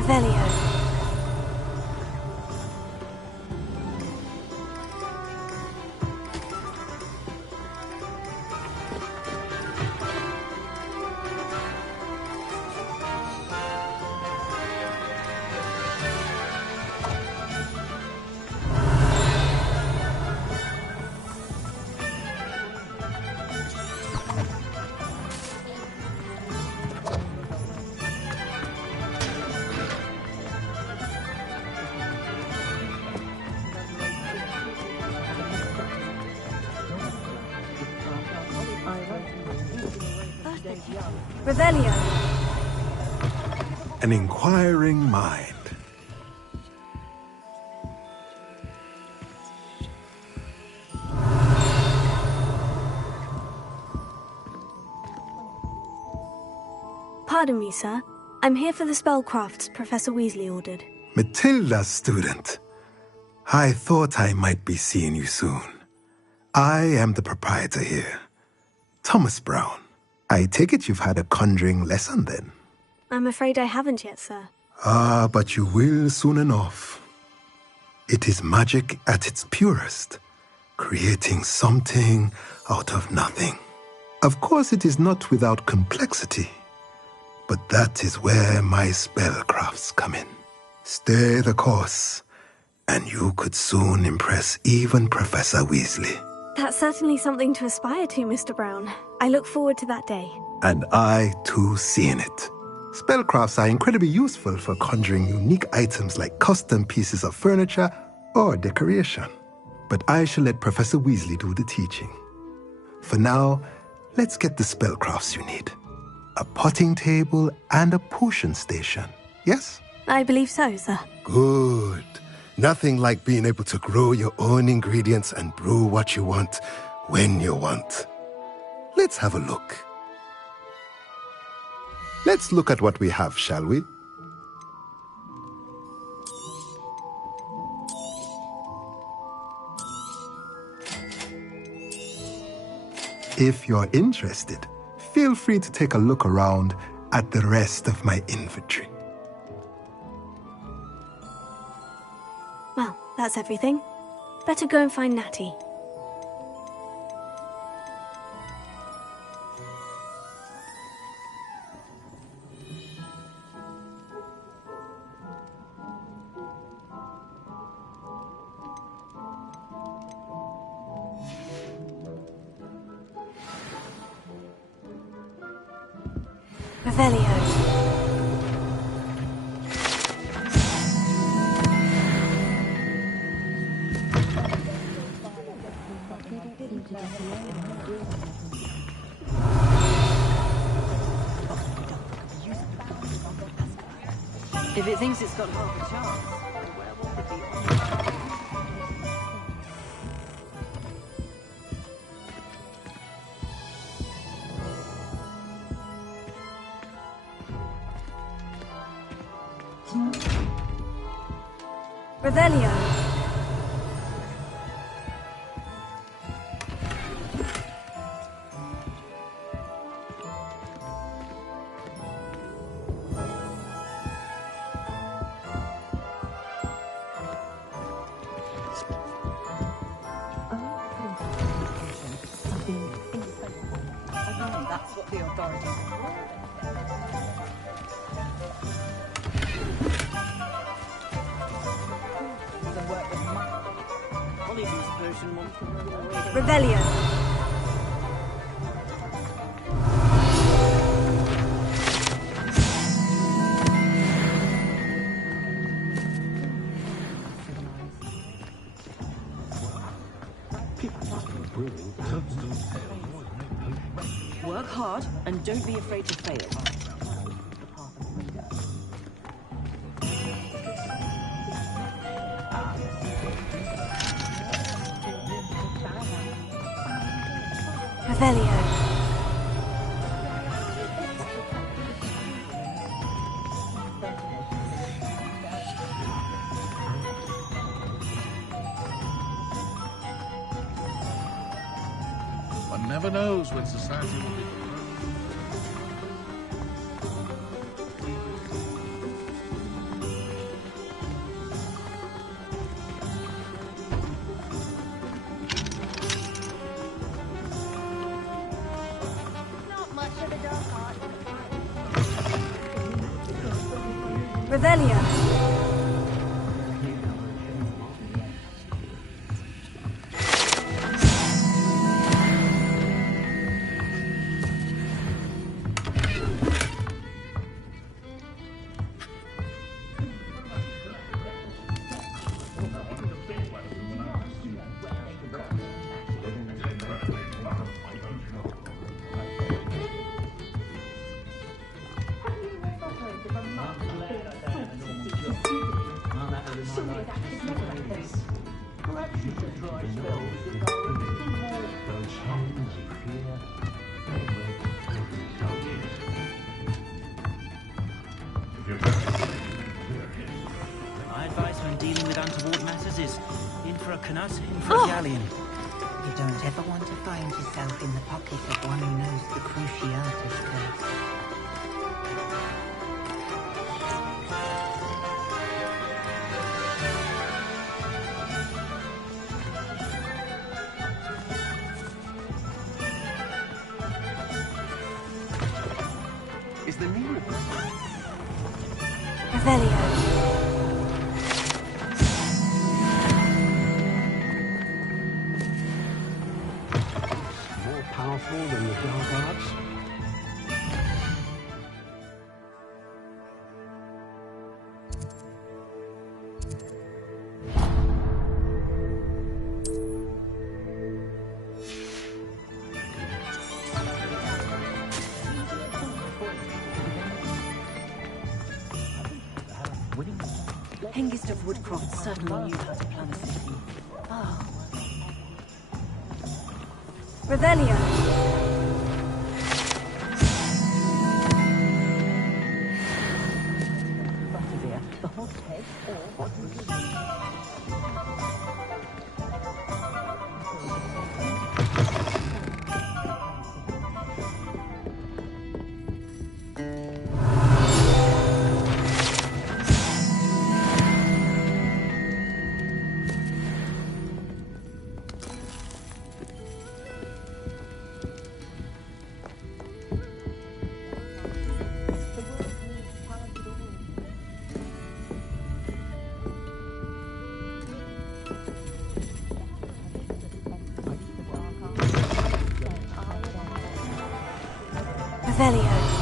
Revelio. Revelio. An inquiring mind. Pardon me, sir. I'm here for the spellcrafts Professor Weasley ordered. Matilda's student. I thought I might be seeing you soon. I am the proprietor here, Thomas Brown. I take it you've had a conjuring lesson then? I'm afraid I haven't yet, sir. Ah, but you will soon enough. It is magic at its purest, creating something out of nothing. Of course, it is not without complexity, but that is where my spellcrafts come in. Stay the course, and you could soon impress even Professor Weasley. That's certainly something to aspire to, Mr. Brown. I look forward to that day. And I, too, seeing it. Spellcrafts are incredibly useful for conjuring unique items like custom pieces of furniture or decoration. But I shall let Professor Weasley do the teaching. For now, let's get the spellcrafts you need. A potting table and a potion station, yes? I believe so, sir. Good. Nothing like being able to grow your own ingredients and brew what you want, when you want. Let's have a look. Let's look at what we have, shall we? If you're interested, feel free to take a look around at the rest of my inventory. Well, that's everything. Better go and find Natty. Revelio. If it thinks it's got half a chance, the werewolf would be Revelio. That's what the authorities Revelio. Work hard and don't be afraid to fail. Revelio. One never knows when society will be. Revelio. My advice when dealing with untoward matters is in for a canut, in for a galleon. You don't ever want to find yourself in the pocket of one who knows the Cruciatus curse. Is the name of Revelio. more powerful than the dark arts? Hengist of Woodcroft certainly knew how to plan a city. Ah. Revelio. The hogshead or what Revelio.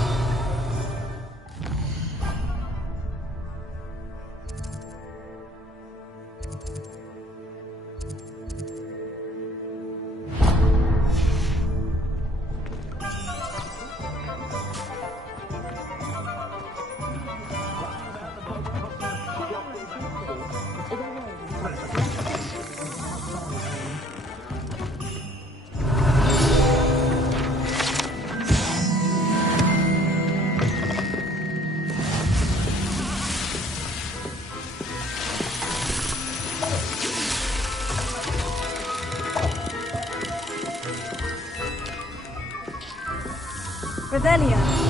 Revelio.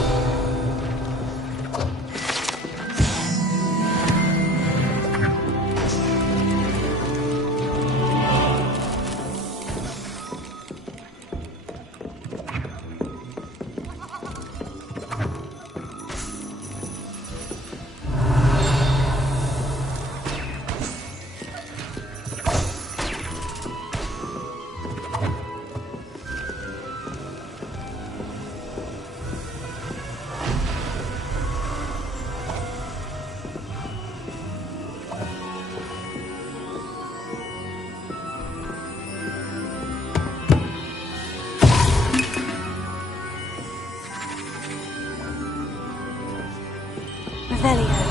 Revelio.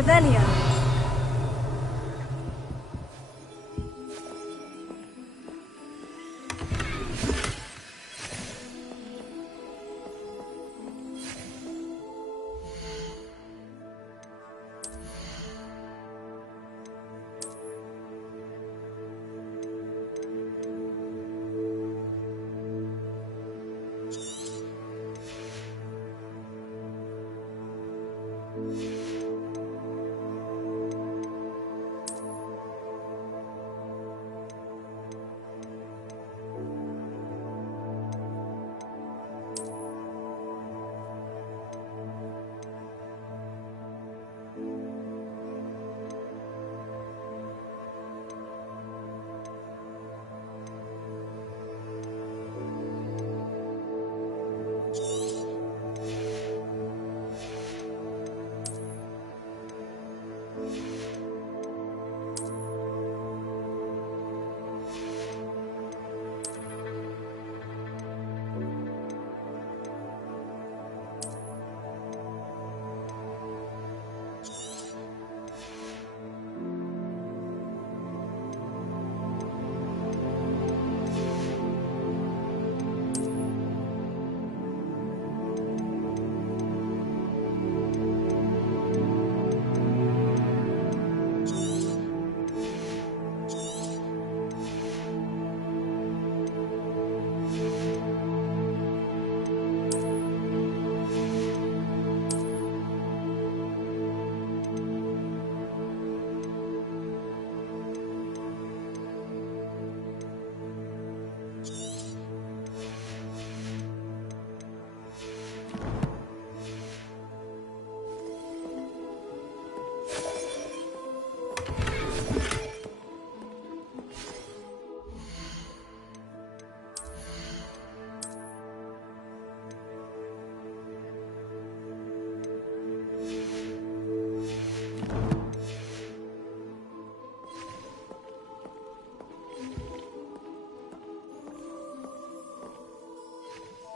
Revelio.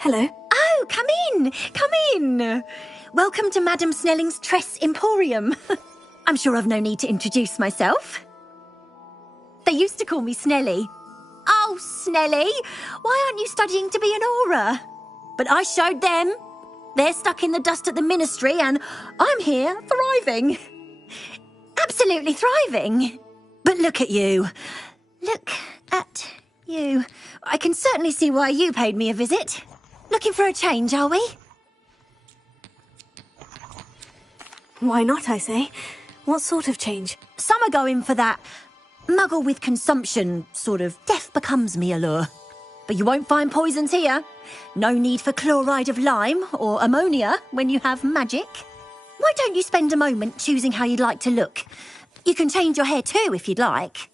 Hello. Oh, come in! Come in! Welcome to Madame Snelling's Tress Emporium. I'm sure I've no need to introduce myself. They used to call me Snelly. Oh, Snelly, why aren't you studying to be an aura? But I showed them. They're stuck in the dust at the ministry and I'm here thriving. Absolutely thriving. But look at you. Look at you. I can certainly see why you paid me a visit. Looking for a change, are we? Why not, I say? What sort of change? Some are going for that muggle with consumption, sort of death becomes me allure. But you won't find poisons here. No need for chloride of lime or ammonia when you have magic. Why don't you spend a moment choosing how you'd like to look? You can change your hair too if you'd like.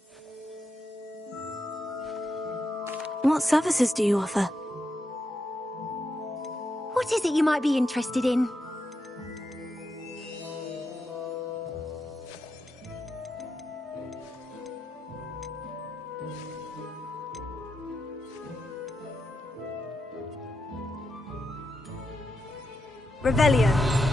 What services do you offer? What is it you might be interested in? Revelio.